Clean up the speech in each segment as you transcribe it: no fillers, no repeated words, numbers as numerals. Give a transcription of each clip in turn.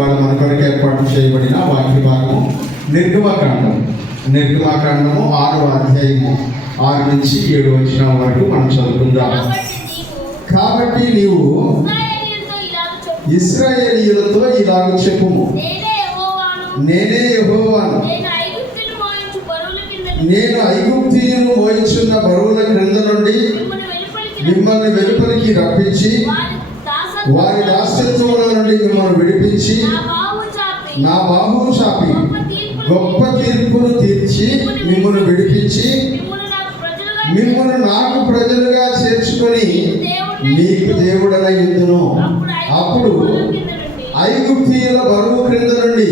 వాళ్ళు మన కొరకు ఏర్పాటు చేయబడిన వాక్య భాగము నిర్గమకాండము 6వ అధ్యాయము 6 నుంచి 7 వచనాల వరకు మనం చదువుకుందాం. కాబట్టి నీవు ఇశ్రాయేలీయులతో ఇలాగ చెప్పుము, నేనే యెహోవాను, నేను ఐగుప్తీయులు మోయించున్న బరువుల క్రింద నుండి మిమ్మల్ని వెలుపలికి రప్పించి వారి దాస్యత్వంలో నుండి మిమ్మల్ని విడిపించి నా బాహువు చాపి గొప్ప తీర్పును తీర్చి మిమ్మల్ని విడిపించి మిమ్మల్ని నాకు ప్రజలుగా చేర్చుకొని నీకు దేవుడనై యుందును. అప్పుడు ఐగుప్తీయుల బరువు క్రింద నుండి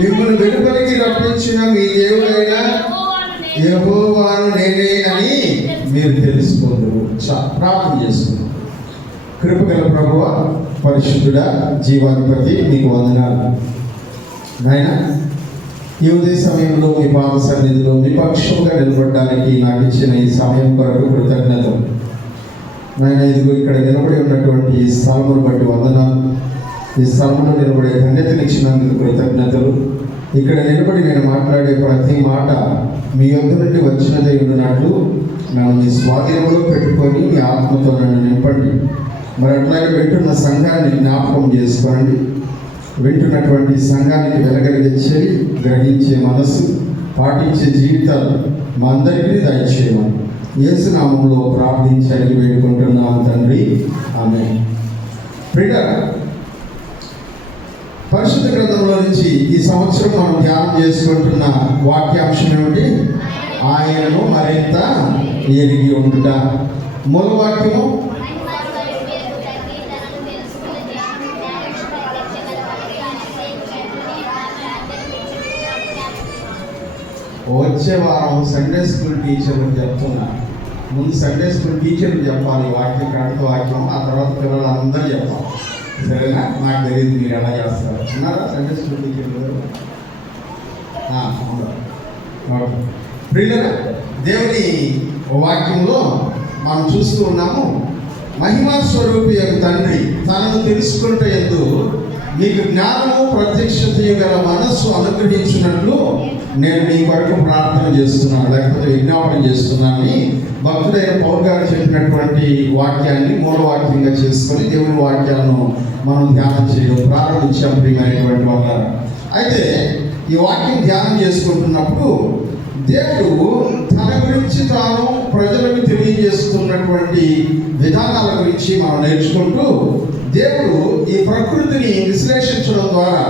మిమ్మల్ని వెలుపలికి రప్పించిన మీ దేవుడైన యెహోవాను నేనే అని మీరు తెలుసుకుంటారు. ప్రార్థన చేసుకుంటారు. కృపగల ప్రభువా, పరిశుద్ధుడా, జీవాధిపతి, నీకు వందనాలు నాయన. ఈ ఉదయ సమయంలో మీ పాద సన్నిధిలో మీ పక్షంగా నిలబడడానికి నాకు ఇచ్చిన ఈ సమయం కొరకు కృతజ్ఞతలు నాయన. ఇదిగో ఇక్కడ నిలబడి ఉన్నటువంటి ఈ స్థలమును బట్టి వందనాలు. ఈ స్థలంలో నిలబడే ధన్యతనిచ్చినందుకు కృతజ్ఞతలు. ఇక్కడ నిలబడి నేను మాట్లాడే ప్రతి మాట మీ యొద్ద నుండి వచ్చినదై ఉన్నట్లు నన్ను మీ స్వాధీనంలో పెట్టుకొని మీ ఆత్మతో నన్ను నింపండి. మరి అట్లాగే వింటున్న సంఘాన్ని జ్ఞాపకం చేసుకోండి. వింటున్నటువంటి సంఘానికి వెలగలిగే చెవి, గ్రహించే మనసు, పాటించే జీవితాలు మా అందరికీ దయచేయమని యేసు నామములో ప్రార్థించి అడిగి వేడుకుంటున్నాము తండ్రి, ఆమేన్. ప్రియులారా, పరిశుద్ధ గ్రంథంలో నుంచి ఈ సంవత్సరం మనం ధ్యానం చేసుకుంటున్న వాక్యాంశం ఏమిటి? ఆయనను మరింత ఎరిగి ఉండుట. మూల వాక్యము వచ్చే వారం సండే స్కూల్ టీచర్లు చెప్తున్నా. ముందు సండే స్కూల్ టీచర్లు చెప్పాలి వాక్యం, కడత వాక్యం, ఆ తర్వాత పిల్లలందరూ చెప్పాలి. సరేనా? నాకు తెలియదు మీరు ఎలా చేస్తారు. ఉన్నారా సండే స్కూల్ టీచర్లు? ప్రియులారా, దేవుని వాక్యంలో మనం చూస్తూ ఉన్నాము, మహిమా స్వరూపి యొక్క తండ్రి తనను తెలుసుకుంటే ఎందు మీకు జ్ఞానము ప్రత్యక్షతయు గల మనస్సు అనుగ్రహించినట్లు నేను మీ కొరకు ప్రార్థన చేస్తున్నాను, లేకపోతే విజ్ఞాపన చేస్తున్నానని భక్తుడైన పౌలు గారు చెప్పినటువంటి వాక్యాన్ని మూలవాక్యంగా చేసుకొని దేవుని వాక్యాలను మనం ధ్యానం చేయడం ప్రారంభించాం. ప్రియమైనటువంటి వాళ్ళ, అయితే ఈ వాక్యం ధ్యానం చేసుకుంటున్నప్పుడు దేవుడు తన గురించి తాను ప్రజలకు తెలియజేస్తున్నటువంటి విధానాల గురించి మనం నేర్చుకుంటూ దేవుడు ఈ ప్రకృతిని విశ్లేషించడం ద్వారా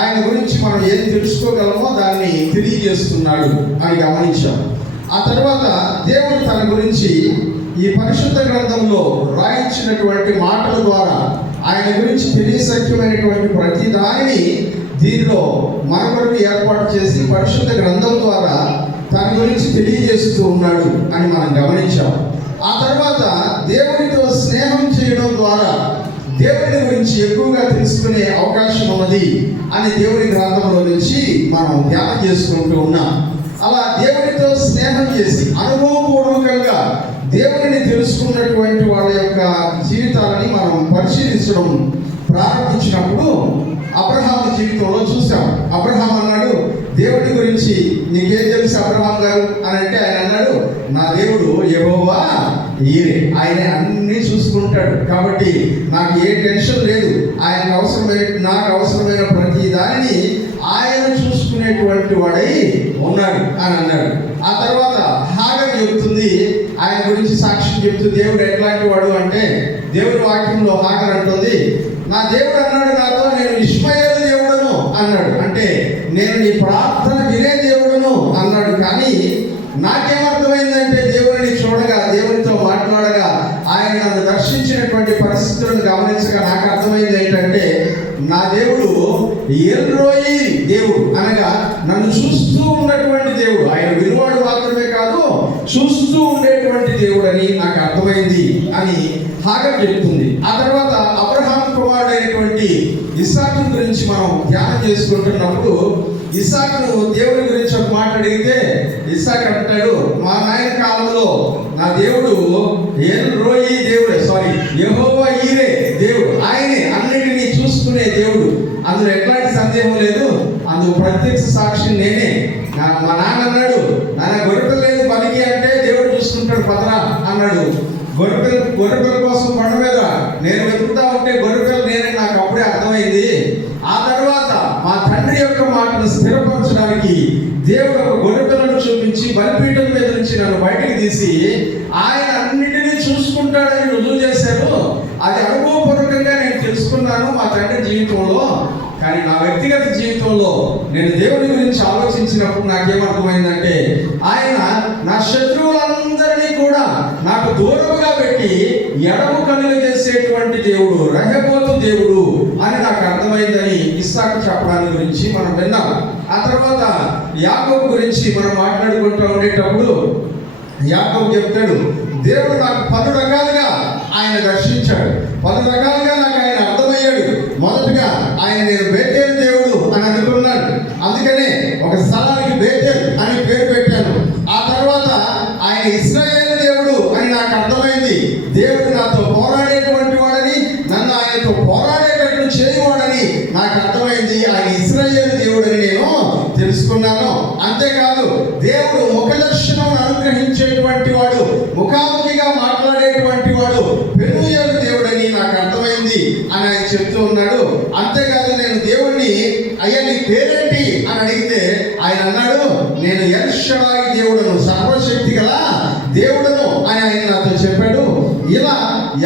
ఆయన గురించి మనం ఏం తెలుసుకోగలమో దాన్ని తెలియజేస్తున్నాడు అని గమనించాం. ఆ తర్వాత దేవుడు తన గురించి ఈ పరిశుద్ధ గ్రంథంలో రాయించినటువంటి మాటల ద్వారా ఆయన గురించి తెలియసఖ్యమైనటువంటి ప్రతి దానిని దీనిలో మన కొరకు ఏర్పాటు చేసి పరిశుద్ధ గ్రంథం ద్వారా తన గురించి తెలియజేస్తూ ఉన్నాడు అని మనం గమనించాం. ఆ తర్వాత దేవునితో స్నేహం చేయడం ద్వారా దేవుని గురించి ఎక్కువగా తెలుసుకునే అవకాశం ఉన్నది అని దేవుని గ్రంథంలో నుంచి మనం ధ్యానం చేసుకుంటూ ఉన్నాం. అలా దేవునితో స్నేహం చేసి అనుభవపూర్వకంగా దేవుని తెలుసుకున్నటువంటి వాళ్ళ యొక్క జీవితాలని మనం పరిశీలించడం ప్రారంభించినప్పుడు అబ్రహాము జీవితంలో చూసాం. అబ్రహాం అన్నాడు, దేవుడి గురించి నీకేం తెలుసు అబ్రహాం గారు అని అంటే ఆయన అన్నాడు, నా దేవుడు యెహోవా ఈరే, ఆయన అన్నీ చూసుకుంటాడు, కాబట్టి నాకు ఏ టెన్షన్ లేదు, ఆయనకు నాకు అవసరమైన ప్రతి దానిని ఆయన చూసుకునేటువంటి వాడై ఉన్నాడు అని అన్నాడు. ఆ తర్వాత హాగర్ చెబుతుంది, ఆయన గురించి సాక్ష్యం చెబుతూ దేవుడు ఎట్లాంటి వాడు అంటే దేవుడి వాక్యంలో హాగర్ అంటుంది, నా దేవుడు అన్నాడు నాతో, నేను ఇష్మాయేలు దేవుడను అన్నాడు. అంటే నేను నీ ప్రార్థన వినే దేవుడును అన్నాడు. కానీ నాకేమర్థమైందంటే దేవుడిని చూడగా, దేవునితో మాట్లాడగా, ఆయన నన్ను దర్శించినటువంటి పరిస్థితులను గమనించగా నాకు అర్థమైంది ఏంటంటే నా దేవుడు ఎల్రోయి దేవుడు అనగా నన్ను చూస్తూ ఉన్నటువంటి దేవుడు, ఆయన విలువాడు మాత్రమే కాదు చూస్తూ ఉండేటువంటి దేవుడు అని నాకు అర్థమైంది అని హాగర్ చెప్తుంది. ఆ తర్వాత అబ్రహాం కుమారుడైనటువంటి ఇస్సాకు గురించి మనం ధ్యానం చేసుకుంటున్నప్పుడు ఇస్సాకును దేవుడి గురించి ఒక మాట అడిగితే ఇస్సాకు అంటాడు, మా నాయన కాలంలో నా దేవుడు ఎల్రోయి దేవుడే, యెహోవా ఈరే దేవుడు, ఆయనే అన్నిటినీ చూసుకునే దేవుడు, అందుకు అందులో ఎట్లాంటి సందేహం లేదు. అందుకు ప్రత్యక్ష సాక్షి నేనే. మా నాన్న అన్నాడు, నాన్న గొర్రెపిల్ల లేదు పనికి అంటే దేవుడు చూసుకుంటాడు పదరా అన్నాడు. గొర్రెపిల్ల కోసం కొండ మీద నేను వెతుకుతా ఉంటే గొర్రెపిల్ల నేనే నాకు అప్పుడే అర్థమైంది. ఆ తర్వాత మా తండ్రి యొక్క మాటను స్థిరపరచడానికి దేవుడు ఒక గొర్రెపిల్లను చూపించి బలిపీఠం మీద నుంచి నన్ను బయటికి తీసి ఆయన అన్నిటినీ చూసుకుంటాడని రుజువు చేశారు. అది అనుభవపూర్వకంగా నేను తెలుసుకున్నాను మా తండ్రి జీవితంలో. కానీ నా వ్యక్తిగత జీవితంలో నేను దేవుని గురించి ఆలోచించినప్పుడు నాకేమర్థమైందంటే ఆయన నా శత్రువులందరినీ కూడా నాకు దూరముగా పెట్టి ఎడము కనులు చేసేటువంటి దేవుడు, రహబోతు దేవుడు అని నాకు అర్థమైందని ఇస్సాకు చెప్పడాన్ని గురించి మనం విన్నాం. ఆ తర్వాత యాకోబు గురించి మనం మాట్లాడుకుంటూ ఉండేటప్పుడు యాకోబు చెప్తాడు, దేవుడు నాకు 10 రకాలుగా ఆయన దర్శించాడు, 10 రకాలుగా నాకు ఆయన అర్థమయ్యాడు. మొదటగా ఆయన నేను బేతేలు దేవుడు అని అనుకున్నాడు, అందుకనే ఒక స్థలానికి బేతేలు అని పేరు పెట్టాను. ఆ తర్వాత ఆయన ఇశ్రాయేలు దేవుడు అని నాకు అర్థమైంది. దేవుడు నాతో పోరాడేటువంటి వాడని, నన్ను ఆయనతో పోరాడేటట్లు చేయవాడని నాకు అర్థమైంది. ఆయన ఇశ్రాయేలు దేవుడు అని నేను తెలుసుకున్నాను. అంతేకాదు దేవుడు ముఖ దర్శనం అనుగ్రహించేటువంటి వాడు, ముఖాముఖిగా మాట్లాడేటువంటి వాడు, పెనుయేలు దేవుడని నాకు అర్థమైంది అని ఆయన చెప్తూ ఉన్నాడు. అంతేకాదు నేను దేవుణ్ణి అయ్యా నీ పేరేంటి అని అడిగితే ఆయన అన్నాడు, నేను ఎల్ షడాయి దేవుడను, సర్వశక్తి గల దేవుడను అని ఆయన నాతో చెప్పాడు. ఇలా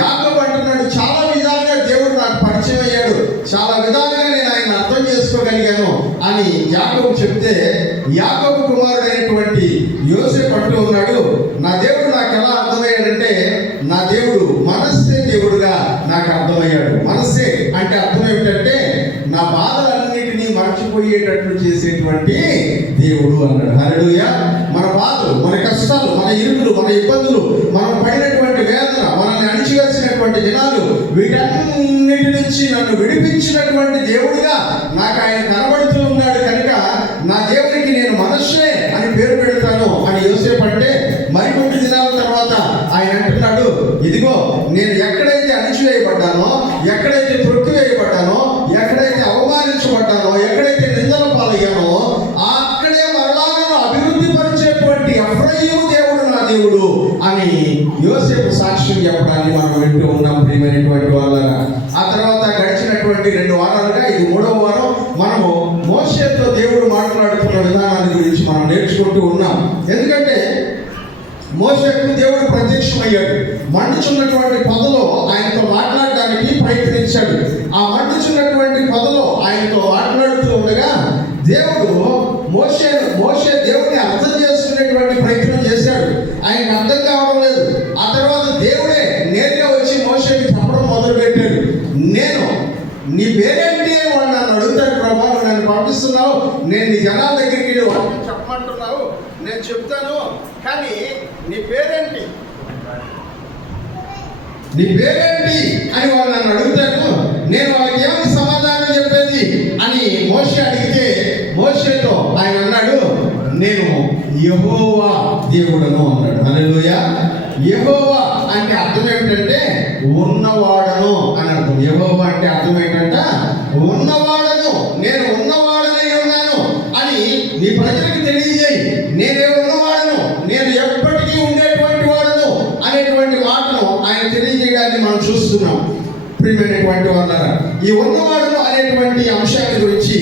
యాకోబు అంటున్నాడు, చాలా విధాలుగా దేవుడు నాకు పరిచయం అయ్యాడు, చాలా విధాలుగా నేను ఆయన అర్థం చేసుకోగలిగాను అని యాకోబు చెప్తే, యాకోబు కుమారుడైనటువంటి యోసేపు అంటూ ఉన్నాడు, నా దేవుడు నాకు ఎలా అర్థమయ్యాడంటే నా దేవుడు మనస్సే దేవుడుగా నాకు అర్థమయ్యాడు. మనస్సే అంటే అర్థం ఏమిటంటే నా బాధలన్నిటినీ మర్చిపోయేటట్లు చేసేటువంటి దేవుడు అన్నాడు. హల్లెలూయా. మన బాధలు, మన కష్టాలు, మన ఇరుకులు, మన ఇబ్బందులు, మనం పడినటువంటి వేదన, మనల్ని అణిచివేసినటువంటి దినాలు, వీటన్నిటి నుంచి నన్ను విడిపించినటువంటి దేవుడిగా నాకు ఆయన కనబడుతూ ఉన్నాడు. కనుక నా దేవుడికి నేను మనస్సే అని పేరు పెడతాను అని యోసేపు అంటే, మరికొన్ని దినాల తర్వాత ఆయన అంటున్నాడు, ఇదిగో నేను ఎక్కడైతే అణిచివేయబడ్డానో, ఎక్కడైతే త్రొక్కివేయబడ్డానో, ఎక్కడైతే అవమానించబడ్డానో, ఎక్కడైతే నిందల పాలయ్యానో అక్కడే మరలాగా అభివృద్ధి పరిచేటువంటి ఎఫ్రాయిము దేవుడు నా దేవుడు అని యోసేపు సాక్ష్యం చెప్పడాన్ని మనం వింటూ ఉన్నాం ప్రియమైనటువంటి వాళ్ళగా. ఆ తర్వాత గడిచినటువంటి 2 వారాలుగా ఇది 3వ వారం మనము మోషేతో దేవుడు మాట్లాడుతున్న విధానాన్ని గురించి మనం నేర్చుకుంటూ ఉన్నాం. ఎందుకంటే మోషేకు దేవుడు ప్రత్యక్షమయ్యాడు. మండుచున్నటువంటి పొదలో ఆయనతో మాట్లాడడానికి ప్రయత్నించాడు. ఆ మండుచున్నటువంటి పొదలో ఆయనతో మాట్లాడుతూ ఉండగా దేవుడు మోషే దేవుడిని అర్థం చేసుకునేటువంటి ప్రయత్నం చేశాడు. ఆయనకు అర్థం కావడం లేదు. ఆ తర్వాత దేవుడే నేరుగా వచ్చి మోషేకి చెప్పడం మొదలుపెట్టాడు. నేను నీ పేరేంటి అని వాడు నన్ను అడుగుతాడు, ప్రభా నువ్వు నన్ను పంపిస్తున్నావు, నేను నీ జనాల దగ్గరికి వాళ్ళని చెప్పమంటున్నావు, నేను చెప్తాను, కానీ నీ పేరేంటి అని వాళ్ళు నన్ను అడుగుతాను, నేను వాళ్ళకి ఏమని సమాధానం చెప్పేది అని మోషే అడిగితే మోషేతో ఆయన అన్నాడు, నేను యెహోవా దేవుడను అన్నాడు. హల్లెలూయా. యెహోవా అంటే అర్థం ఏమిటంటే ఉన్నవాడను అని అర్థం. యెహోవా అంటే అర్థం ఏంటంటే ఉన్నవాడను, నేను ఉన్నవాడనే ఉన్నాను అని నీ ప్రజలకు తెలియజేయి. నేనే ఉన్నవాడను, నేను ఎప్పటికీ ఉండేటువంటి వాడను అనేటువంటి మాటను ఆయన తెలియజేయడాన్ని మనం చూస్తున్నాం. ప్రియమైనటువంటి వాళ్ళారా, ఈ ఉన్నవాడను అనేటువంటి అంశాన్ని గురించి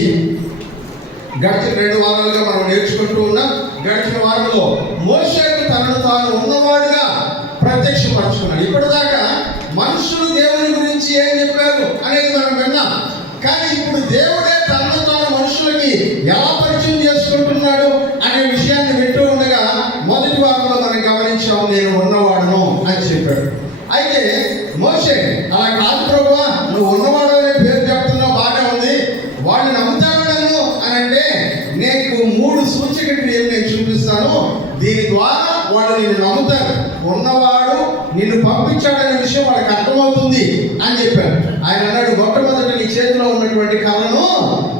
గడిచిన 2 వారాలుగా మనం నేర్చుకుంటూ ఉన్నాం. గడిచిన వారంలో మోషేకు తనను తాను ఉన్నవాడుగా ప్రత్యక్షపరచుకున్నాడు. ఇప్పటిదాకా మనుషులు దేవుని గురించి ఏం చెప్పారు అనేది మనం విన్నాం. కానీ ఇప్పుడు దేవుడే తనను తాను మనుషులకి ఎలా పరిచయం చేసుకుంటున్నాడు అనే విషయాన్ని వింటూ ఉండగా మొదటి వారంలో మనం గమనించాము, నేను ఉన్నవాడును అని చెప్పాడు. అయితే మోషే అలా కాదు ప్రభువా, నువ్వు ఉన్నవాడు అనే పేరు చెప్తున్నావు, బాగా ఉంది, వాళ్ళు నమ్ముతారు నన్ను అని అంటే నీకు 3 సూచక క్రియలు నేను చూపిస్తాను, దీని ద్వారా వాళ్ళు నిన్ను నమ్ముతారు, ఉన్నవాడు నిన్ను పంపించాడనే విషయం వాళ్ళకి అర్థమవుతుంది అని చెప్పారు. ఆయన అన్నాడు, మొట్టమొదటి నీ చేతిలో ఉన్నటువంటి కళ్ళను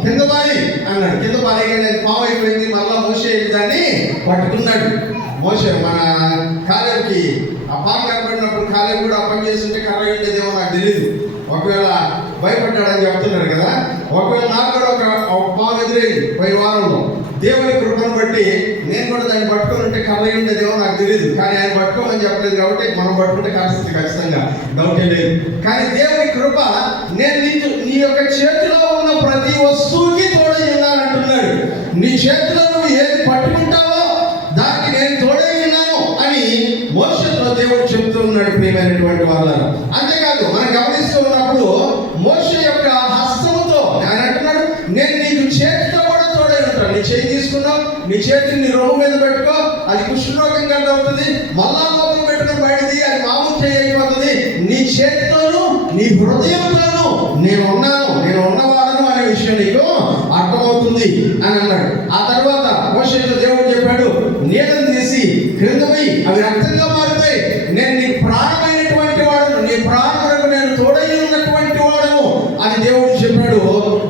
కింద పారి అన్నాడు. కింద పారేగానే పాము అయిపోయింది. మళ్ళా మోషే దాన్ని పట్టుకున్నాడు. మోషే మన కాలేబుకి ఆ పాము కనబడినప్పుడు కాలేబు కూడా ఆ పని చేస్తుంటే కర్ర ఉండేదేమో నాకు తెలియదు, ఒకవేళ భయపడ్డాడని చెప్తున్నాడు కదా. ఒకవేళ నాకు కూడా ఒక పాము ఎదురైంది పై వారంలో, దేవుని కృపను బట్టి నేను కూడా దాన్ని పట్టుకొని ఉంటే కర్ర ఉండేదేమో నాకు తెలియదు. కానీ ఆయన పట్టుకోమని చెప్పలేదు కాబట్టి మనం పట్టుకుంటే కాల్సింది ఖచ్చితంగా, డౌటే లేదు. కానీ దేవుని కృప, నేను నీ యొక్క చేతిలో ఉన్న ప్రతి వస్తువుకి తోడై ఉన్నానంటున్నాడు. నీ చేతిలో నువ్వు ఏది పట్టుకుంటావో దానికి నేను తోడై ఉన్నాను అని మోషేతో దేవుడు చెప్తూ ఉన్నాడు. ప్రియమైనటువంటి వాళ్ళను, అంతేకాదు మనం గమనిస్తూ ఉన్నప్పుడు మోషే యొక్క హస్తముతో ఆయన అంటున్నాడు, నేను నీకు చేతితో కూడా తోడై ఉంటాను. నీ చేయి తీసుకున్నావు, నీ చేతిని నీ రొమ్ము మీద పెట్టుకో, అది కుష్ఠరోగం కంటే అవుతుంది. మళ్ళా లోపం పెట్టుకుని బయటిది, అది మామూలు చేయి అయిపోతుంది. నీ చేతితోనూ నీ హృదయంతోనూ నేను ఉన్నవాడను అనే విషయం నీకు అర్థమవుతుంది అని అన్నాడు. ఆ తర్వాత మోషేతో దేవుడు చెప్పాడు, నీళ్ళను తీసి క్రింద పోయి అవి రక్తంగా మారుతాయి. నేను నీ ప్రాణమైనటువంటి వాడను, నీ ప్రాణములకు నేను తోడై ఉన్నటువంటి వాడను అని దేవుడు చెప్పాడు.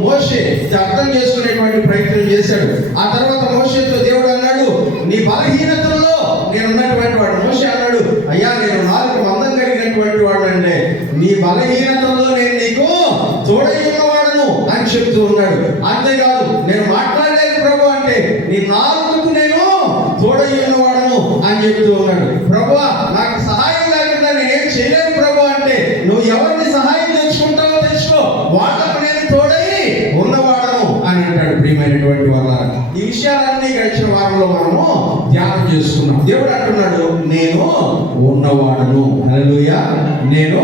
మోషే అర్థం చేసుకునేటువంటి ప్రయత్నం చేశాడు. ఆ తర్వాత మోషేతో దేవుడు అన్నాడు, నీ బలహీనతల్లో నేను ఉన్నటువంటి వాడు. మోషే అన్నాడు, అయ్యా నేను నాలుగు మందం కలిగినటువంటి వాడు అంటే నీ బలహీనతల్లో నేను నీకు తోడై ఉన్నవాడను అని చెప్తూ ఉన్నాడు. అంతేకాదు, నేను మాట్లాడలేదు ప్రభు అంటే నీ నాలుగుకు నేను తోడై ఉన్నవాడను అని చెప్తూ ఉన్నాడు. ప్రభువా నాకు సహాయం లేకుండా నేనేం చేయలేను ప్రభు అంటే నువ్వు ఎవరిని సహాయం తెచ్చుకుంటావో తెచ్చుకో, వాళ్ళకు నేను తోడై ఉన్నవాడను అని అంటాడు. ప్రియమైనటువంటి వాళ్ళ, ఈ విషయాలన్నీ గడిచిన వారంలో మనము ధ్యానం చేసుకున్నాం. దేవుడు అంటున్నాడు, నేను ఉన్నవాడను. హల్లెలూయా, నేను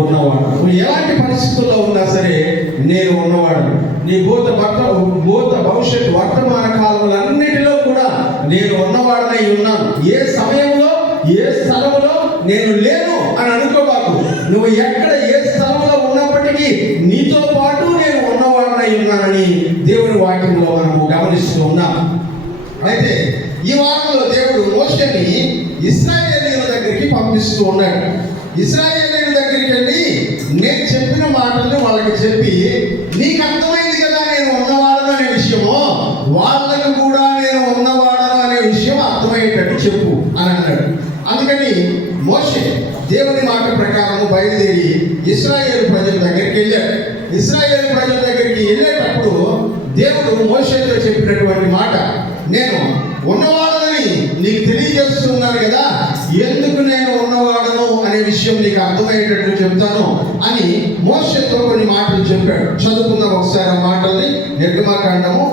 ఉన్నవాడు. నువ్వు ఎలాంటి పరిస్థితుల్లో ఉన్నా సరే నేను ఉన్నవాడు. నీ భూత భవిష్యత్ వర్తమాన కాలములన్నిటిలో కూడా నేను ఉన్నవాడనై ఉన్నాను. ఏ సమయంలో ఏ స్థలంలో నేను లేను అని అనుకోబాకు. నువ్వు ఎక్కడ ఏ స్థలంలో ఉన్నప్పటికీ నీతో పాటు నేను ఉన్నవాడనై ఉన్నానని దేవుని వాక్యంలో మనము గమనిస్తూ ఉన్నాం. అయితే ఈ వారంలో దేవుడు మోషేని ఇశ్రాయేలీయుల దగ్గరికి పంపిస్తూ ఉన్నాడు. ఇశ్రాయేలీయుల దగ్గరికి వెళ్ళి నేను చెప్పిన మాటల్ని వాళ్ళకి చెప్పి, నీకు అర్థమైంది కదా నేను ఉన్నవాడను అనే విషయము, వాళ్ళకు కూడా నేను ఉన్నవాడను అనే విషయం అర్థమయ్యేటట్టు చెప్పు అని అన్నాడు. అందుకని మోషే దేవుని మాట ప్రకారము బయలుదేరి ఇశ్రాయేలు ప్రజల దగ్గరికి వెళ్ళాడు. ఇశ్రాయేలు ప్రజల దగ్గరికి వెళ్ళేటప్పుడు దేవుడు మోషేతో చెప్పినటువంటి మాట, నేను ఉన్నవాడని నీకు తెలియజేస్తున్నాను కదా, ఎందుకు నేను ఉన్నవాడను అనే విషయం నీకు అర్థమయ్యేటట్టు చెప్తాను అని మోషేతో కొన్ని మాటలు చెప్పాడు. చదువుకుందాం ఒకసారి ఆ మాటల్ని. నిర్గమకాండము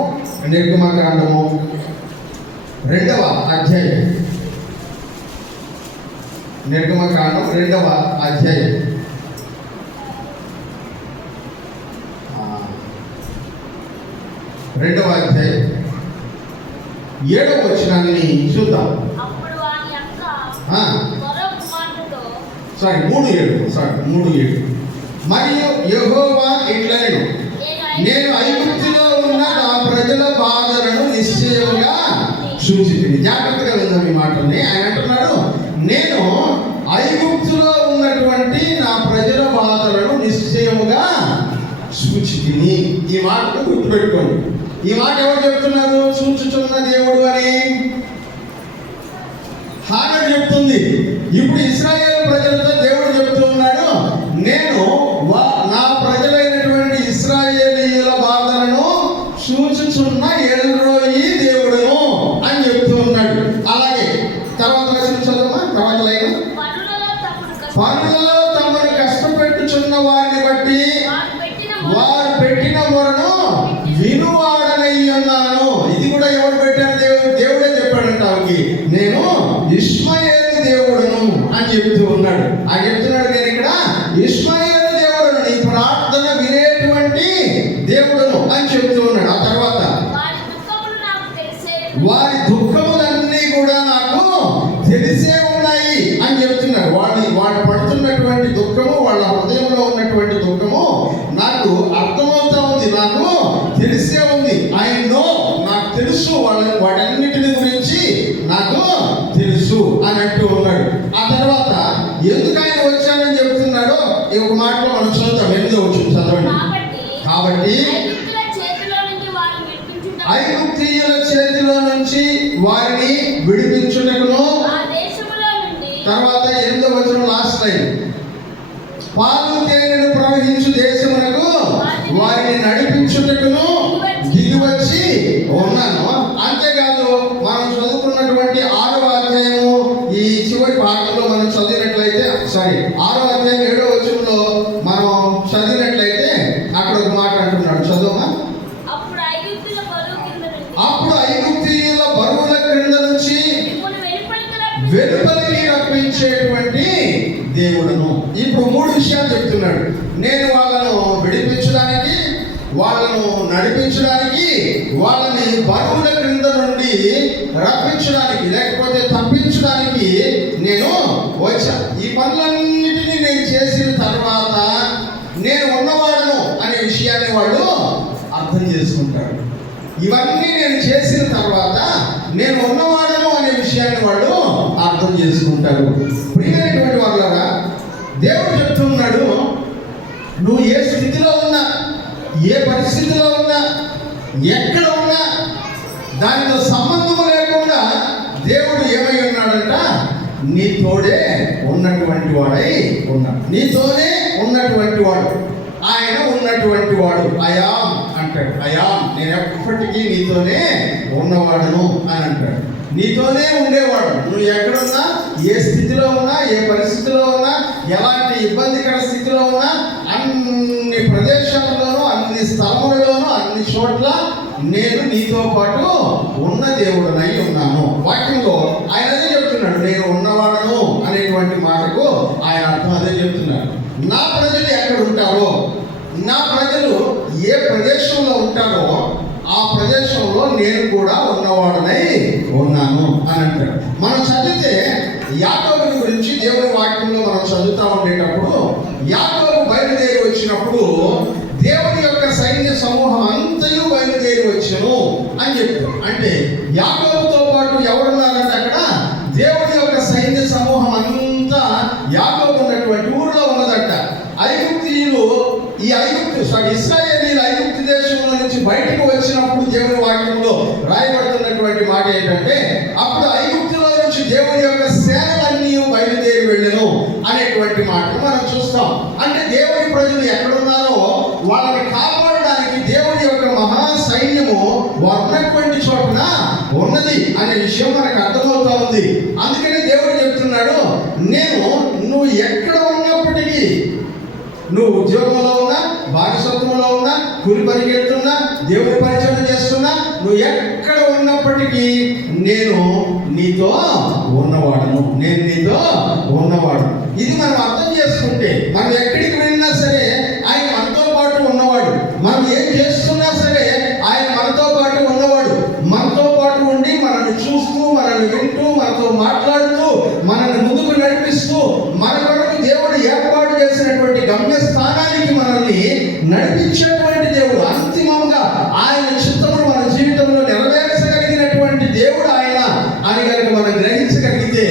2వ అధ్యాయం. నిర్గమకాండం 2వ అధ్యాయం 7వ వచనాన్ని చూద్దాం. 3:7 మరియు యెహోవా ఇట్లనెను, నేను ఐగుప్తులో ఉన్న నా ప్రజల బాధలను నిశ్చయముగా చూచితిని. జాగ్రత్తగా విందాం ఈ మాటల్ని. ఆయన అంటున్నాడు, నేను ఐగుప్తులో ఉన్నటువంటి నా ప్రజల బాధలను నిశ్చయముగా చూచితిని. ఈ మాటను గుర్తుపెట్టుకోండి. ఈ మాట ఎవరు చెప్తున్నారు? చూచుచున్న దేవుడు అని హాగర్ చెప్తుంది. ఇప్పుడు ఇశ్రాయేలు ప్రజలతో దేవుడు చెప్తూ ఉన్నాడు, నేను నా ప్రజలైనటువంటి ఇశ్రాయేలీయుల బాధలను చూచుచున్న ఎల్రోయి దేవుడును అని చెప్తూ ఉన్నాడు. అలాగే తర్వాత చదువు, తర్వాత లైన్, పనులలో తమను కష్టపెట్టుచున్న వారిని బట్టి వారు పెట్టిన మొరను వినువాడనై ఉన్నాను. ఇది కూడా ఎవరు పెట్టారు? దేవుడే చెప్పాడంట వాళ్ళకి, నేను ఇష్మాయేలు దేవుడును అని చెప్తూ ఉన్నాడు. ఆయన చెప్తున్నాడు, నేను ఇక్కడ ఇష్మాయేలు దేవుడును, నీ ప్రార్థన వినేటువంటి దేవుడును అని చెప్తూ ఉన్నాడు. ఆ తర్వాత వారి దుఃఖములన్నీ కూడా నాకు తెలిసే ఉన్నాయి అని చెప్తున్నాడు. వాడు పడుతున్నటువంటి దుఃఖము, వాళ్ళ హృదయంలో ఉన్నటువంటి దుఃఖము నాకు అర్థమవుతా ఉంది, నాకు తెలిసే ఉంది. నాకు తెలుసు, వాటన్నిటిని గురించి నాకు తెలుసు అని అంటూ ఉన్నాడు. ఆ తర్వాత ఎందుకు ఆయన వచ్చానని చెప్తున్నాడో ఈ ఒక మాటలో మనం చూద్దాం. 8వ వచనం చదవండి. కాబట్టి ఐగుప్తీయుల చేతిలో నుంచి వారిని విడిపించుటకును, తర్వాత 8వ వచనం లాస్ట్ లైన్, పాలు తేనెను ప్రవహించు దేశమునకు వారిని నడిపించు విడిపించేటువంటి దేవుడును. ఇప్పుడు 3 విషయాలు చెప్తున్నాడు. నేను వాళ్ళను విడిపించడానికి, వాళ్ళను నడిపించడానికి, వాళ్ళని బరువుల క్రింద నుండి రప్పించడానికి లేకపోతే తప్పించడానికి నేను వచ్చా. ఈ పనులన్నిటినీ నేను చేసిన తర్వాత నేను ఉన్నవాడును అనే విషయాన్ని వాళ్ళు అర్థం చేసుకుంటారు. ఇవన్నీ నేను చేసిన తర్వాత నేను ఉన్నవాడును అనే విషయాన్ని వాళ్ళు అర్థం చేసుకుంటారు. ప్రియమైనటువంటి వాళ్ళారా, దేవుడు చెప్తున్నాడు, నువ్వు ఏ స్థితిలో ఉన్నా, ఏ పరిస్థితిలో ఉన్నా, ఎక్కడ ఉన్నా దానితో సంబంధం లేకుండా దేవుడు ఏమై ఉన్నాడంట, నీ తోడే ఉన్నటువంటి వాడై ఉన్నాడు. నీతోనే ఉన్నటువంటి వాడు, ఆయన ఉన్నటువంటి వాడు. అయాం అంటాడు. అయాం, నేను ఎప్పటికీ నీతోనే ఉన్నవాడును అని అంటాడు. నీతోనే ఉండేవాడు. నువ్వు ఎక్కడున్నా, ఏ స్థితిలో ఉన్నా, ఏ పరిస్థితిలో ఉన్నా, ఎలాంటి ఇబ్బందికర స్థితిలో ఉన్నా, అన్ని ప్రదేశాల్లోనూ, అన్ని స్థలములలోనూ, అన్ని చోట్ల నేను నీతో పాటు ఉన్న దేవుడనై ఉన్నాను. వాక్యంలో ఆయన అదే చెప్తున్నాడు, నేను ఉన్నవాడను అనేటువంటి మాటకు ఆయన అర్థం అదే చెప్తున్నాడు. నా ప్రజలు ఎక్కడ ఉంటారో, నా ప్రజలు ఏ ప్రదేశంలో ఉంటారో ఆ ప్రదేశంలో నేను కూడా ఉన్నవాడనై ఉన్నాను అని అంటాడు. మనం చదివితే యాకోబుని గురించి దేవుని వాక్యంలో మనం చదువుతా ఉండేటప్పుడు, యాకోబు బయలుదేరి వచ్చినప్పుడు దేవుని యొక్క సైన్య సమూహం అంతయు బయలుదేరి వచ్చును అని చెప్తారు. అంటే యాకోబుతో పాటు ఎవరున్నారంటే అక్కడ దేవుని యొక్క సైన్య సమూహం అంతా యాకోబు ఉన్నటువంటి ఊరిలో ఉన్నదట. ఐగుప్తీయులు ఇశ్రాయేలీయులు ఐగుప్తు దేశంలో నుంచి బయటకు వచ్చినప్పుడు దేవుని వాక్యంలో రాయబడుతున్నటువంటి మాట ఏంటంటే, అప్పుడు ఐగుప్తులో నుంచి దేవుని యొక్క సేనలన్నీ బయలుదేరి వెళ్ళను అనేటువంటి మాటను మనం చూస్తాం. అంటే దేవుని ప్రజలు ఎక్కడున్నారో వాళ్ళని కాపాడడానికి దేవుని యొక్క మహా సైన్యము ఉన్నటువంటి చోటున ఉన్నది అనే విషయం మనకు అర్థమవుతా ఉంది. అందుకనే దేవుడు చెప్తున్నాడు, నువ్వు ఎక్కడ ఉన్నప్పటికీ, నువ్వు ఉద్యోగంలో ఉన్నా, భాగస్వామ్యంలో ఉన్నా, కూలి పనికి వెళ్తున్నా, దేవుని పరిచయం చేస్తున్నా, నువ్వు ఎక్కడ ఉన్నప్పటికీ నేను నీతో ఉన్నవాడును, నేను నీతో ఉన్నవాడు. ఇది మనం అర్థం చేసుకుంటే, మనం ఎక్కడికి వెళ్ళినా సరే ఆయన మనతో పాటు ఉన్నవాడు. మనం ఏం చేస్తున్నా సరే ఆయన మనతో పాటు ఉన్నవాడు. మనతో పాటు ఉండి మనల్ని చూస్తూ, మనల్ని వింటూ, మనతో మాట్లాడుతూ, మనల్ని ముందుకు నడిపిస్తూ, మన కొరకు దేవుడు ఏర్పాటు చేసినటువంటి గమ్యస్థానానికి మనల్ని నడిపించేటువంటి దేవుడు. అంతిమంగా ఆయన చిత్తమును మన జీవితంలో నెరవేర్చగలిగినటువంటి దేవుడు ఆయన అని కనుక మనం గ్రహించగలిగితే,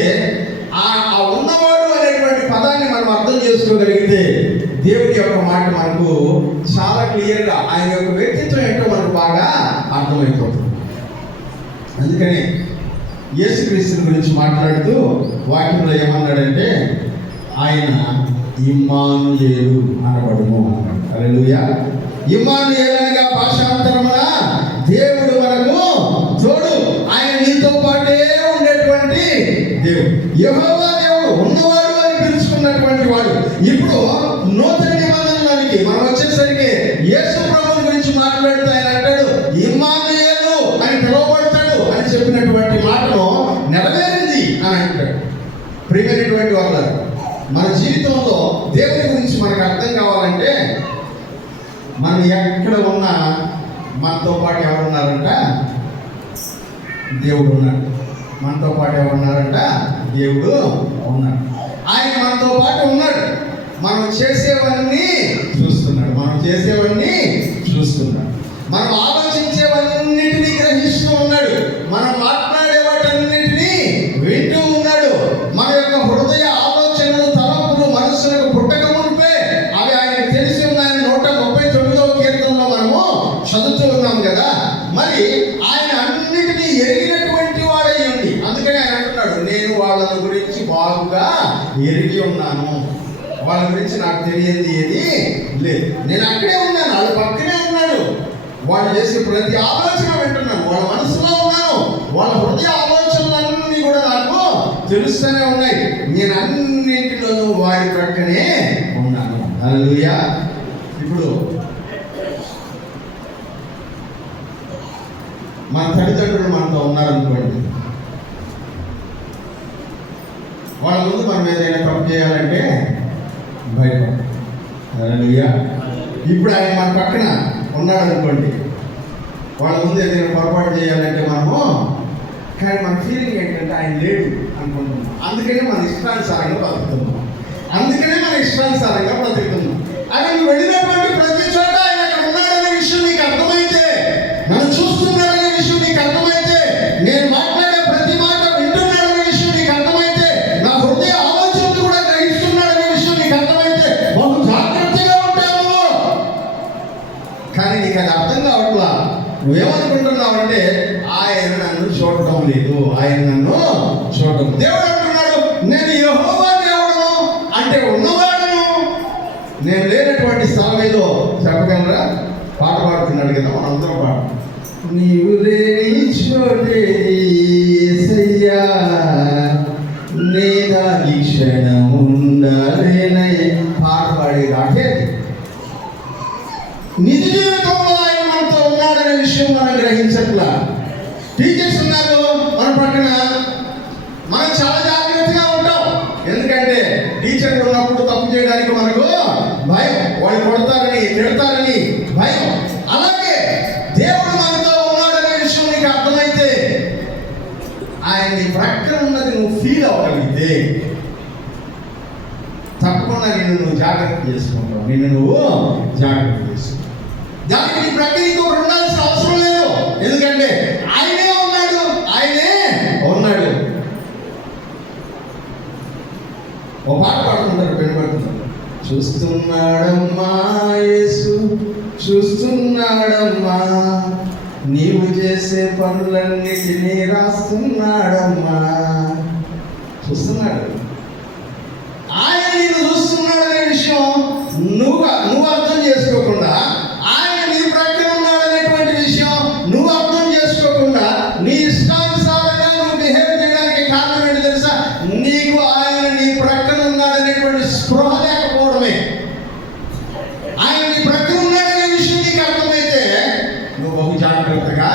ఆ ఉన్నవాడు అనేటువంటి పదాన్ని మనం అర్థం చేసుకోగలిగితే దేవుడి యొక్క మాట మనకు చాలా క్లియర్గా, ఆయన యొక్క వ్యక్తిత్వం ఏంటో మనకు బాగా అర్థమైపోతుంది. అందుకని యేసుక్రీస్తుని గురించి మాట్లాడుతూ వాక్యంలో ఏమన్నాడంటే, ఆయన ఇమ్మానుయేలు అనబడును అన్నాడు. హల్లెలూయా. ఇమ్మానుయేలు అనగా భాషాంతరమున దేవుడు మనకు తోడు, ఆయన నీతో పాటే ఉండేటువంటి దేవుడు. యెహోవా దేవుడు ఉన్నవాడు అని పిలుచుకున్నటువంటి వాడు. ఇప్పుడు నూతన నిబంధనలోనికి మనం వచ్చేసరికి యేసు ప్రభువు గురించి మాట్లాడుతూ ఆయన అంటాడు, ఇమ్మానుయేలు అని పిలువబడతాడు అని చెప్పినటువంటి మాటను నెరవేరింది అని అంటాడు. ప్రియమైనటువంటి వాళ్ళ, మన జీవితంలో దేవుని గురించి మనకు అర్థం కావాలంటే, మనం ఎక్కడ ఉన్నా మనతో పాటు ఎవరున్నారంట, దేవుడు ఉన్నాడు. మనతో పాటు ఎవరున్నారంట, దేవుడు ఉన్నాడు. ఆయన మనతో పాటు ఉన్నాడు. మనం చేసేవన్నీ చూస్తున్నాడు. మనం ఆలోచించేవన్నిటినీ గ్రహిస్తూ ఉన్నాడు. మనం మాట్లాడే వాటన్నిటినీ వింటూ ఉన్నాడు. మన యొక్క హృదయ ఆలోచనలు, తలంపులు మనస్సులకు పుట్టక మునిపే అవి ఆయనకు తెలిసి ఉన్నాయని 139వ కీర్తనలో మనము చదువుతూ ఉన్నాం కదా. మరి ఆయన అన్నిటినీ ఎరిగినటువంటి వాడై ఉంది. అందుకని ఆయన అంటున్నాడు, నేను వాళ్ళ గురించి బాగుగా ఎరిగి ఉన్నాను, వాళ్ళ గురించి నాకు తెలియదు ఏది లేదు. నేను అక్కడే ఉన్నాను, వాళ్ళ పక్కనే ఉన్నాడు. వాళ్ళు చేసే ప్రతి ఆలోచన వింటున్నాను, వాళ్ళ మనసులో ఉన్నాను. వాళ్ళ హృదయ ఆలోచనలన్నీ కూడా నాకు తెలుస్తూనే ఉన్నాయి. నేను అన్నింటిలోనూ వారి ప్రక్కనే ఉన్నాను. హల్లెలూయా. ఇప్పుడు మన తల్లిదండ్రులు మనతో ఉన్నారనుకోండి, వాళ్ళ ముందు మనం ఏదైనా తప్పు చేయాలంటే భయపడతాం. హల్లెలూయా. ఇప్పుడు ఆయన మన పక్కన ఉన్నాడు అనుకోండి, వాళ్ళ ముందు ఏదైనా పొరపాటు చేయాలంటే మనము, కానీ మన ఫీలింగ్ ఏంటంటే ఆయన లేడు అనుకుంటున్నాం. అందుకనే మన ఇష్టానుసారంగా బ్రతుకుతున్నాం. అదే నువ్వు వెళ్ళినటువంటి ప్రతి చోట ఆయన అక్కడ ఉన్నాడనే విషయం నీకు అర్థమైతే, నన్ను చూస్తున్నాడనే విషయం నీకు అర్థమైతే, నేను మాట్లాడే ప్రతి మాట వింటున్నాడనే విషయం నీకు అర్థమైతే, నా హృదయ ఆలోచనలు కూడా గ్రహిస్తున్నాడనే విషయం నీకు అర్థమైతే బహు జాగ్రత్తగా ఉంటావు. కానీ నీకు అది అర్థం కావట్లా. నువ్వేమనుకుంటున్నావంటే ఆయన నన్ను చూడటం లేదు, దేవుడు అంటున్నాడు, నేను యెహోవా దేవుడును అంటే ఉన్నవాడును. నేను లేనటువంటి స్థలం ఏదో చెప్పగలరా? పాట పాడుతున్నాడు కదా, మనందరం పాట. నీవు లేని చోటే యేసయ్యా, నేదా ఈ క్షణం ఉండాలేనై పాట పాడేది. అంటే నిజ జీవితంలో ఆయన మనతో ఉన్నాడనే విషయం మనం గ్రహించట్లా. టీచర్స్ ఉన్నారు మన పక్కన, మనం చాలా జాగ్రత్తగా ఉంటాం. ఎందుకంటే టీచర్ ఉన్నప్పుడు తప్పు చేయడానికి మనకు భయం, వాళ్ళు కొడతారని తిడతారని భయం. అలాగే దేవుడు మనతో ఉన్నాడనే విషయం నీకు అర్థమైతే, ఆయన నీ ప్రక్కన ఉన్నది నువ్వు ఫీల్ అవ్వగలిగితే తప్పకుండా నువ్వు జాగ్రత్త చేసుకుంటావు. నువ్వు జాగ్రత్త చేసుకుంటావు. దానికి నీ ప్రక్కన ఇంకొకరు ఉండాల్సిన అవసరం లేదు. ఎందుకంటే ఆయనే ఉన్నాడు. ఒక పాట పాడుతుంటారు, పెనబడుతున్నారు. చూస్తున్నాడమ్మా యేసు, చూస్తున్నాడమ్మా, నీవు చేసే పనులన్నిటినీ రాస్తున్నాడమ్మా. చూస్తున్నాడు, ఆయన నిన్ను చూస్తున్నాడనే విషయం నువ్వు అర్థం చేసుకోకుండా, ఆయన నీ ప్రక్కన ఉన్నాడనేటువంటి విషయం నువ్వు అర్థం చేసుకోకుండా, నీ ఇష్టానుసారంగా నువ్వు బిహేవ్ చేయడానికి కారణం ఏంటి తెలుసా? నీకు ఆయన నీ ప్రక్కన ఉన్నాడనేటువంటి స్పృహ లేకపోవడమే. ఆయన నీ ప్రక్కన ఉన్నాడనే విషయం నీకు అర్థమైతే నువ్వు బహు జాగ్రత్తగా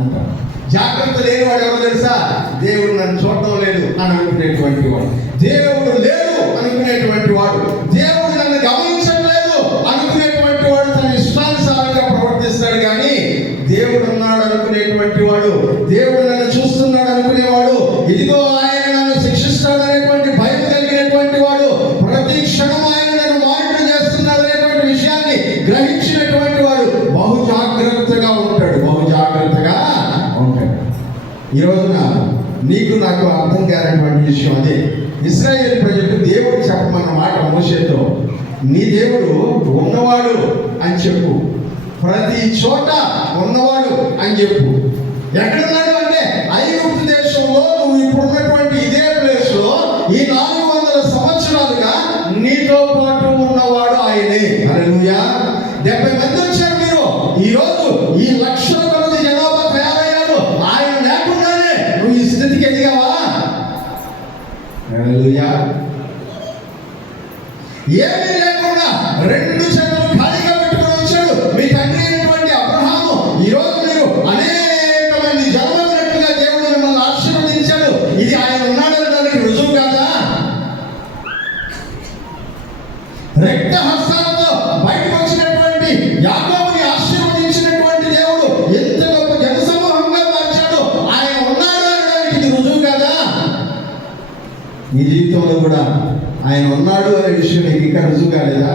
ఉంటావు. జాగ్రత్త లేనివాడు ఎవరు తెలుసా? దేవుడు నన్ను చూడటం లేదు అని అనుకునేటువంటి వాడు, దేవుడు లేడు అనుకునేటువంటి వాడు, దేవుడు నన్ను గమనించట్లేదు అనుకునేటువంటి వాడు తన ఇష్టానుసారంగా ప్రవర్తిస్తాడు. కానీ దేవుడు ఉన్నాడు అనుకునేటువంటి వాడు, దేవుడు నన్ను చూస్తున్నాడు అనుకునేవాడు, ఇదిగో ఆయన నన్ను శిక్షిస్తాడు అనేటువంటి భయం కలిగినటువంటి వాడు, ప్రతి క్షణం ఆయన నన్ను మానిటర్ చేస్తున్నాడు అనేటువంటి విషయాన్ని గ్రహించినటువంటి వాడు బహు జాగ్రత్తగా ఉంటాడు. ఈ రోజున నీకు నాకు అర్థం కానటువంటి విషయం అదే. ఇశ్రాయేలు ప్రజలకు దేవుడు చెప్పమన్న మాట మోషేతో, నీ దేవుడు ఉన్నవాడు అని చెప్పు, ప్రతి చోట ఉన్నవాడు అని చెప్పు. ఎక్కడున్నాడు అంటే ఐగుప్తు దేశంలో, నువ్వు ఇప్పుడున్నటువంటి ఇదే ప్లేస్ లో ఈ 400 సంవత్సరాలుగా నీతో పాటు ఉన్నవాడు ఆయనే. హల్లెలూయా. 70 మంది వచ్చారు మీరు, ఈ రోజు ఈ లక్షల కొలది జనాభా తయారయ్యారు. ఆయన లేకుండానే నువ్వు ఈ స్థితికి ఎదిగావా? హల్లెలూయా. ఏమీ లేకుండా 2 చేతులు ఖాళీగా పెట్టుకుని వచ్చాడు మీ తండ్రి అయినటువంటి అబ్రహాము. ఈ రోజు మీరు అనేక మంది జన్మమైనట్టుగా దేవుడు మిమ్మల్ని ఆశీర్వదించాడు. ఇది ఆయన ఉన్నాడనడానికి రుజువు కాదా? రెక్క హస్తాలతో బయటకు వచ్చినటువంటి యాకోబుని ఆశీర్వదించినటువంటి దేవుడు ఎంత గొప్ప జనసమూహంగా మార్చాడు. ఆయన ఉన్నాడు అనడానికి ఇది రుజువు కాదా? నీ జీవితంలో కూడా ఆయన ఉన్నాడు అనే విషయం నీకు ఇంకా రుజువు కాలేదా?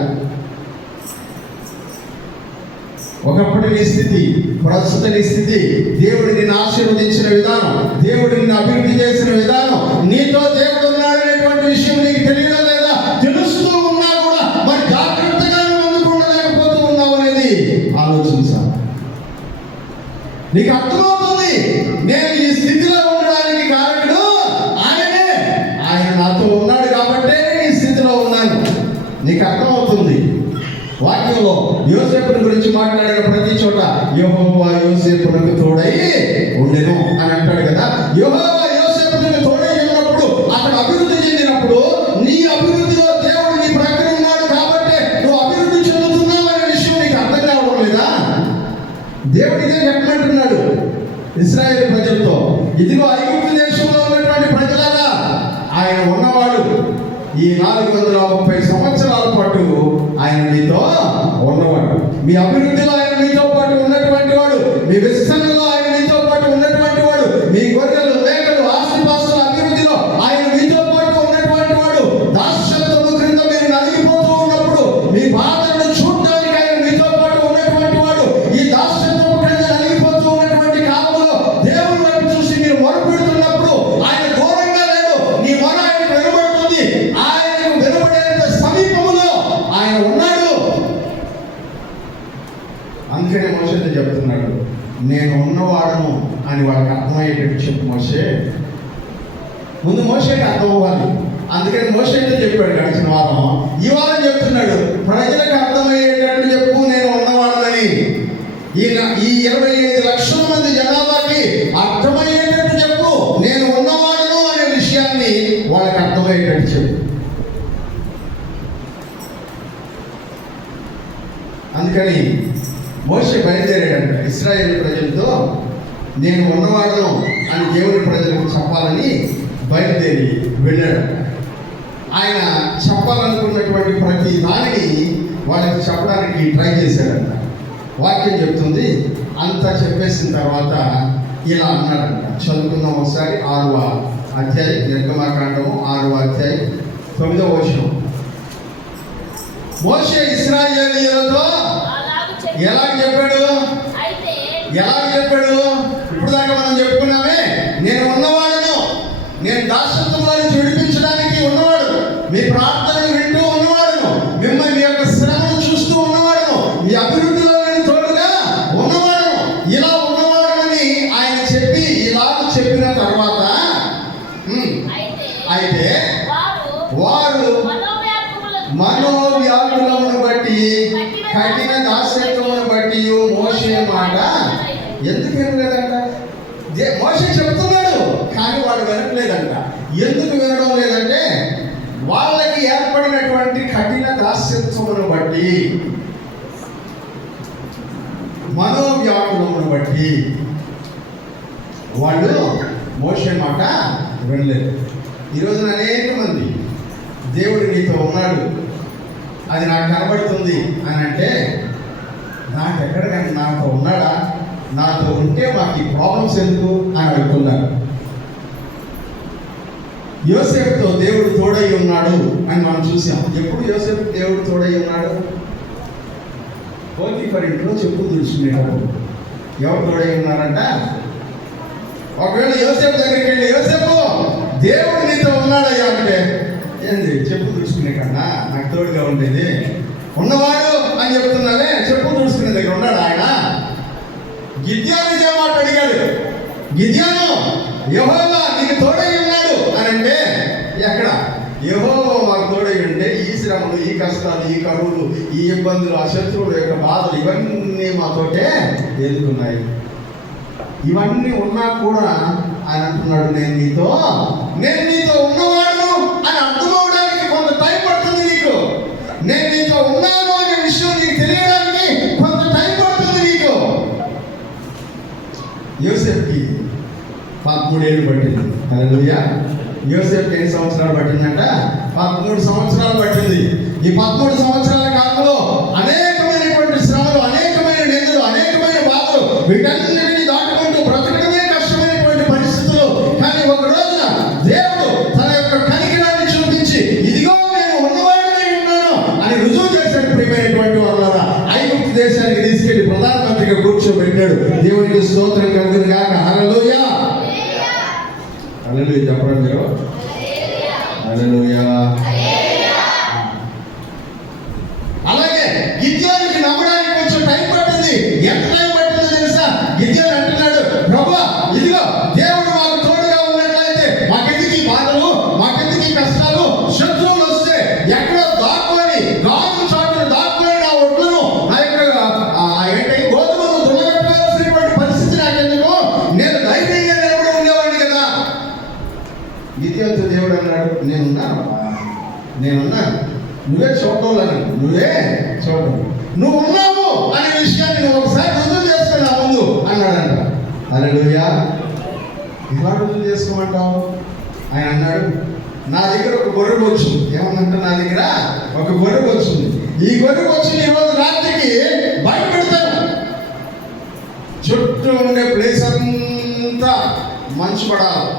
ఒకప్పటి నీ స్థితి, ప్రస్తుత నీ స్థితి, దేవుడు నిన్ను ఆశీర్వదించిన విధానం, దేవుడు నిన్ను అభివృద్ధి చేసిన విధానం, నీతో దేవుడు ఉన్నాడు అనేటువంటి విషయం నీకు తెలియడం లేదా? తెలుస్తూ ఉన్నా కూడా మరి జాగ్రత్తగా ముందుకు ఉండలేకపోతూ ఉన్నావు అనేది ఆలోచించాలి. నీకు అర్థమవుతుంది, నేను ఈ స్థితిలో ఉండడానికి కారణుడు ఆయనే. ఆయన నాతో ఉన్నాడు కాబట్టే నేను ఈ స్థితిలో ఉన్నాను. నీకు అర్థమవుతుంది. వాక్యంలో యోసేపుని గురించి మాట్లాడిన ప్రతి చోట యెహోవా యోసేపునకు తోడై ఉండెను అని అంటాడు కదా. యెహోవా యోసేపునకు తోడై ఉన్నప్పుడు, అతడు అభివృద్ధి చెందినప్పుడు, నీ అభివృద్ధిలో దేవుడు నీ ప్రక్కన ఉన్నాడు కాబట్టి నువ్వు అభివృద్ధి చెందుతున్నావు అనే విషయం నీకు అర్థం కావడం లేదా? దేవుడు ఇదే చెప్పమంటున్నాడు ఇశ్రాయేలు ప్రజలతో, ఇదిగో ఐగుప్తు దేశంలో ఉన్నటువంటి ప్రజలారా, ఆయన ఉన్నవాడు. ఈ 430 సంవత్సరాల పాటు ఆయన మీతో ఉన్నవాడు. మీ అభివృద్ధిలో ఆయన మీతో పాటు ఉన్నటువంటి వాడు. మీ విస్తరణలో ఆయన మీతో పాటు ఉన్నటువంటి వాడు. మీ గొర్రెలు మేకలు ఆస్తిపాస్తుల అభివృద్ధిలో ఆయన మీతో పాటు ఉన్నటువంటి వాడు. దాస్యత్వము క్రింద మీరు నలిగిపోతూ ఉన్నప్పుడు మీ బాధలను చూడడానికి ఆయన మీతో పాటు ఉన్నటువంటి వాడు. ఈ దాస్యత్వము క్రింద నలిగిపోతూ ఉన్నటువంటి కాలంలో దేవుని వైపు చూసి మీరు మొరపెడుతున్నప్పుడు ఆయన దూరంగా లేడు. నీ మొర ఆయనకు వినబడుతుంది. ఆయనకు వినబడేంత సమీపములో ఆయన ఉన్నాడు. అందుకనే మోషేతో చెప్తున్నాడు, నేను ఉన్నవాడను అని వాళ్ళకి అర్థమయ్యేటట్టు చెప్పు మోషే. ముందు మోషేకి అర్థం అవ్వాలి. అందుకని మోషేతో చెప్పాడు గడిచిన వారం. ఈ వారం చెప్తున్నాడు, ప్రజలకు అర్థమయ్యేటట్టు చెప్పు నేను ఉన్నవాడనని. ఈ 25 లక్షల మంది జనాభాకి అర్థమయ్యేటట్టు చెప్పు నేను ఉన్నవాడను అనే విషయాన్ని వాళ్ళకి అర్థమయ్యేటట్టు చెప్పు. అందుకని మోషే బయలుదేరాడంట ఇశ్రాయేలు ప్రజలతో నేను ఉన్నవాడను అని దేవుని ప్రజలకు చెప్పాలని బయలుదేరి వెళ్ళాడంట. ఆయన చెప్పాలనుకున్నటువంటి ప్రతి దానిని వాళ్ళకి చెప్పడానికి ట్రై చేశాడంట. వాక్యం చెప్తుంది. అంతా చెప్పేసిన తర్వాత ఇలా అన్నాడంట. చదువుకుందాం ఒకసారి. 6వ అధ్యాయం నిర్గమకాండము 6వ అధ్యాయం 9వ వచనం. మోషే ఇశ్రాయేలీయులతో ఎలా చెప్పాడు? ఇప్పుడు దాకా మనం చెప్పుకున్నామే, నేను ఉన్నవాడును, నేను దాసత్వాన్ని విడిపించడానికి ఉన్నవాడు, మీ ప్రార్థనలు వింటూ ఉన్నవాడును, మిమ్మల్ని మీ యొక్క శ్రమను చూస్తూ ఉన్నవాడును, మీ అభివృద్ధిలో నేను తోడుగా ఉన్నవాడును. ఇలా ఉన్నవాడని ఆయన చెప్పి ఇలా చెప్పిన తర్వాత అయితే వారు మనోవ్యాకులమును బట్టి కఠిన దాస్యత్వమును బట్టి మోషే మాట ఎందుకు వినలేదంట? మోషే చెప్తున్నాడు కానీ వాడు వినట్లేదంట. ఎందుకు వినడం లేదంటే వాళ్ళకి ఏర్పడినటువంటి కఠిన దాస్యత్వమును బట్టి, మనోవ్యాకులమును బట్టి వాళ్ళు మోషే మాట వినలేదు. ఈరోజున అనేక మంది దేవుడు నీతో ఉన్నాడు, అది నాకు కనబడుతుంది అని అంటే, నాకు ఎక్కడ కానీ నాతో ఉన్నాడా, నాతో ఉంటే మాకు ఈ ప్రాబ్లమ్స్ ఎందుకు అని అడుగుతున్నారు. యోసేపుతో దేవుడు తోడై ఉన్నాడు అని మనం చూసాం. ఎప్పుడు యోసేపు దేవుడు తోడై ఉన్నాడు? పోతీఫర్ ఇంట్లో చెప్పు తెలుసుకునేటప్పుడు ఎవరు తోడై ఉన్నారంట? ఒకవేళ యోసేపు దగ్గరికి వెళ్ళి, యోసేపు దేవుడు నీతో ఉన్నాడయ్యా అంటే, ఏంది చెప్పు తుడుచుకునే కన్నా నాకు తోడుగా ఉండేది ఉన్నవాడు అని చెప్తున్నావే, చెప్పు తుడుచుకునే దగ్గర ఉన్నాడు ఆయన. గిద్యోను ఇదే మాట అడిగాడు. గిద్యోను, యెహోవా నీకు తోడై ఉన్నాడు అని అంటే, ఎక్కడ యెహోవా మాకు తోడై ఉంటే ఈ శ్రమలు, ఈ కష్టాలు, ఈ కరువులు, ఈ ఇబ్బందులు, ఆ శత్రువుల యొక్క బాధలు ఇవన్నీ మాతోటే ఎదుర్కొన్నాయి. ఇవన్నీ ఉన్నా కూడా ఆయన అంటున్నాడు, నేను నీతో ఉన్నవాడు అని అర్థమవడానికి కొంత టైం పడుతుంది నీకు. నేను నీతో ఉన్నాను అనే విషయం నీకు తెలియడానికి కొంత టైం పడుతుంది నీకు. యోసేపుకి 13 ఏళ్ళు పట్టింది. హల్లెలూయా. యోసేపుకి ఎన్ని సంవత్సరాలు పట్టిందంట? 13 సంవత్సరాలు పట్టింది. ఈ 13 సంవత్సరాల కాలంలో అనేకమైనటువంటి శ్రమలు, అనేకమైన నిందలు, అనేకమైన బాధలు, వీటన్నిటిని దాటుకుంటూ బ్రతకడమే కష్టమైనటువంటి పరిస్థితులు. కానీ ఒక రోజున దేవుడు తన యొక్క కనికరాన్ని చూపించి, ఇదిగో నేను ఉన్నవాడినే ఉన్నాను అని రుజువు చేశాడు. ప్రియమైనటువంటి వాళ్ళారా, ఐగుప్తు దేశానికి తీసుకెళ్లి ప్రధానమంత్రిగా కూర్చోబెట్టాడు. దేవునికి స్తోత్రం కలుగును గాక. హల్లెలూయా. హల్లెలూయా చెప్పండి మీరు. హల్లెలూయా. అలాగే గిద్యోనుకి నమ్మడానికి కొంచెం టైం పట్టింది. ఎంత టైం పట్టిందో తెలుసా? గిద్యోను అంటున్నాడు, ప్రభువా ఇదిగో దేవుడు మాకు తోడుగా ఉన్నట్లయితే మాకెందుకు ఈ బాధలు, మాకెందుకు ఈ కష్టాలు? శత్రువులు వస్తే ఎక్కడో దాక్కుని, గాజు చాటును దాక్కుని నా ఒడ్లను, నా యొక్క గోధుమలు దున్నగట్టాల్సినటువంటి పరిస్థితి నాకెందుకు? నేను ధైర్యంగా నిలబడి ఉండేవాడిని కదా. గిద్యోనుతో దేవుడు అన్నాడు, నేనున్నాను, నువ్వే చూడటం, నువ్వు ఉన్నావు అనే విషయాన్ని నువ్వు ఒకసారి రుజువు చేసుకున్నా ముందు అన్నాడంట. హల్లెలూయా. ఎలా రుజువు చేసుకోమంటావు? ఆయన అన్నాడు, నా దగ్గర ఒక గొర్రె బొచ్చు, ఏమన్నంటే నా దగ్గర ఒక గొర్రె బొచ్చు ఉంది. ఈ గొర్రె బొచ్చుని ఈరోజు రాత్రికి బయట పెడతాను. చుట్టూ ఉండే ప్లేస్ అంతా మంచు పడాలి.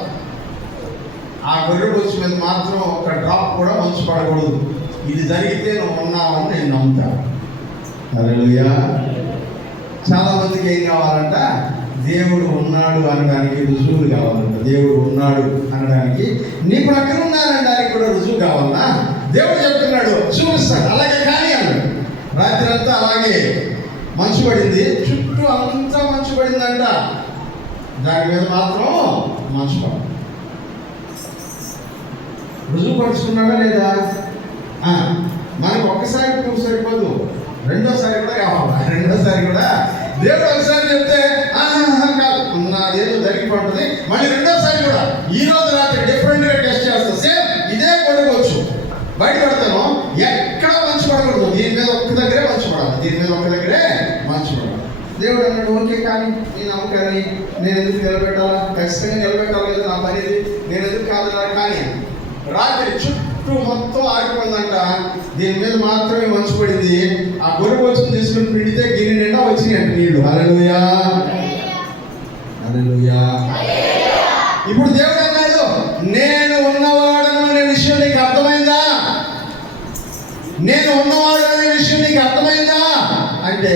ఆ గొర్రె బొచ్చు మీద మాత్రం ఒక డ్రాప్ కూడా మంచు పడకూడదు. ఇది జరిగితే నువ్వు ఉన్నావని నేను నమ్ముతాను. హల్లెలూయా. చాలా మందికి ఏం కావాలంట? దేవుడు ఉన్నాడు అనడానికి రుజువులు కావాలంట. దేవుడు ఉన్నాడు అనడానికి నీ ప్రక్కన ఉన్నారనడానికి కూడా రుజువు కావాలన్నా. దేవుడు చెప్తున్నాడు, చూపిస్తాడు. అలాగే కానీ అన్నాడు. రాత్రి అంతా అలాగే మంచు పడింది, చుట్టూ అంతా మంచు పడిందంట. దాని మీద మాత్రం మంచు పడింది. రుజువు పరుచుకున్నాడా లేదా? మనకు ఒక్కసారి నువ్వు సరిపోదు, రెండోసారి కూడా కావాలి. రెండోసారి కూడా దేవుడు ఒకసారి చెప్తే నాదేదో జరిగిపోతుంది. మళ్ళీ రెండోసారి కూడా ఈ రోజు రాత్రి డిఫరెంట్గా టెస్ట్ చేస్తా. సేమ్ ఇదే కొడుకోవచ్చు, బయట పెడతాను. ఎక్కడ మంచు పడకూడదు. దీని మీద ఒక్క దగ్గరే మంచు పడాలి, దీని మీద ఒక్క దగ్గరే మంచు పడాలి. దేవుడు అన్నాడు, ఓకే కానీ నీ నమ్మకాన్ని నేను ఎందుకు నిలబెట్టాలా? ఖచ్చితంగా నిలబెట్టాలి కదా, నా పని నేను ఎందుకు కాదన్నా. కానీ రాత్రి చుట్టూ మొత్తం ఆగిపోయిందంట. దీని మీద మాత్రమే మంచు పడింది. ఆ గొర్రె బొచ్చును తీసుకుని పిండితే గిన్నె నిండా వచ్చినాయంట నీళ్లు. హల్లెలూయా, హల్లెలూయా. ఇప్పుడు దేవుడు అన్నాడు, నేను ఉన్నవాడను అనే విషయం నీకు అర్థమైందా? నేను ఉన్నవాడు అనే విషయం నీకు అర్థమైందా అంటే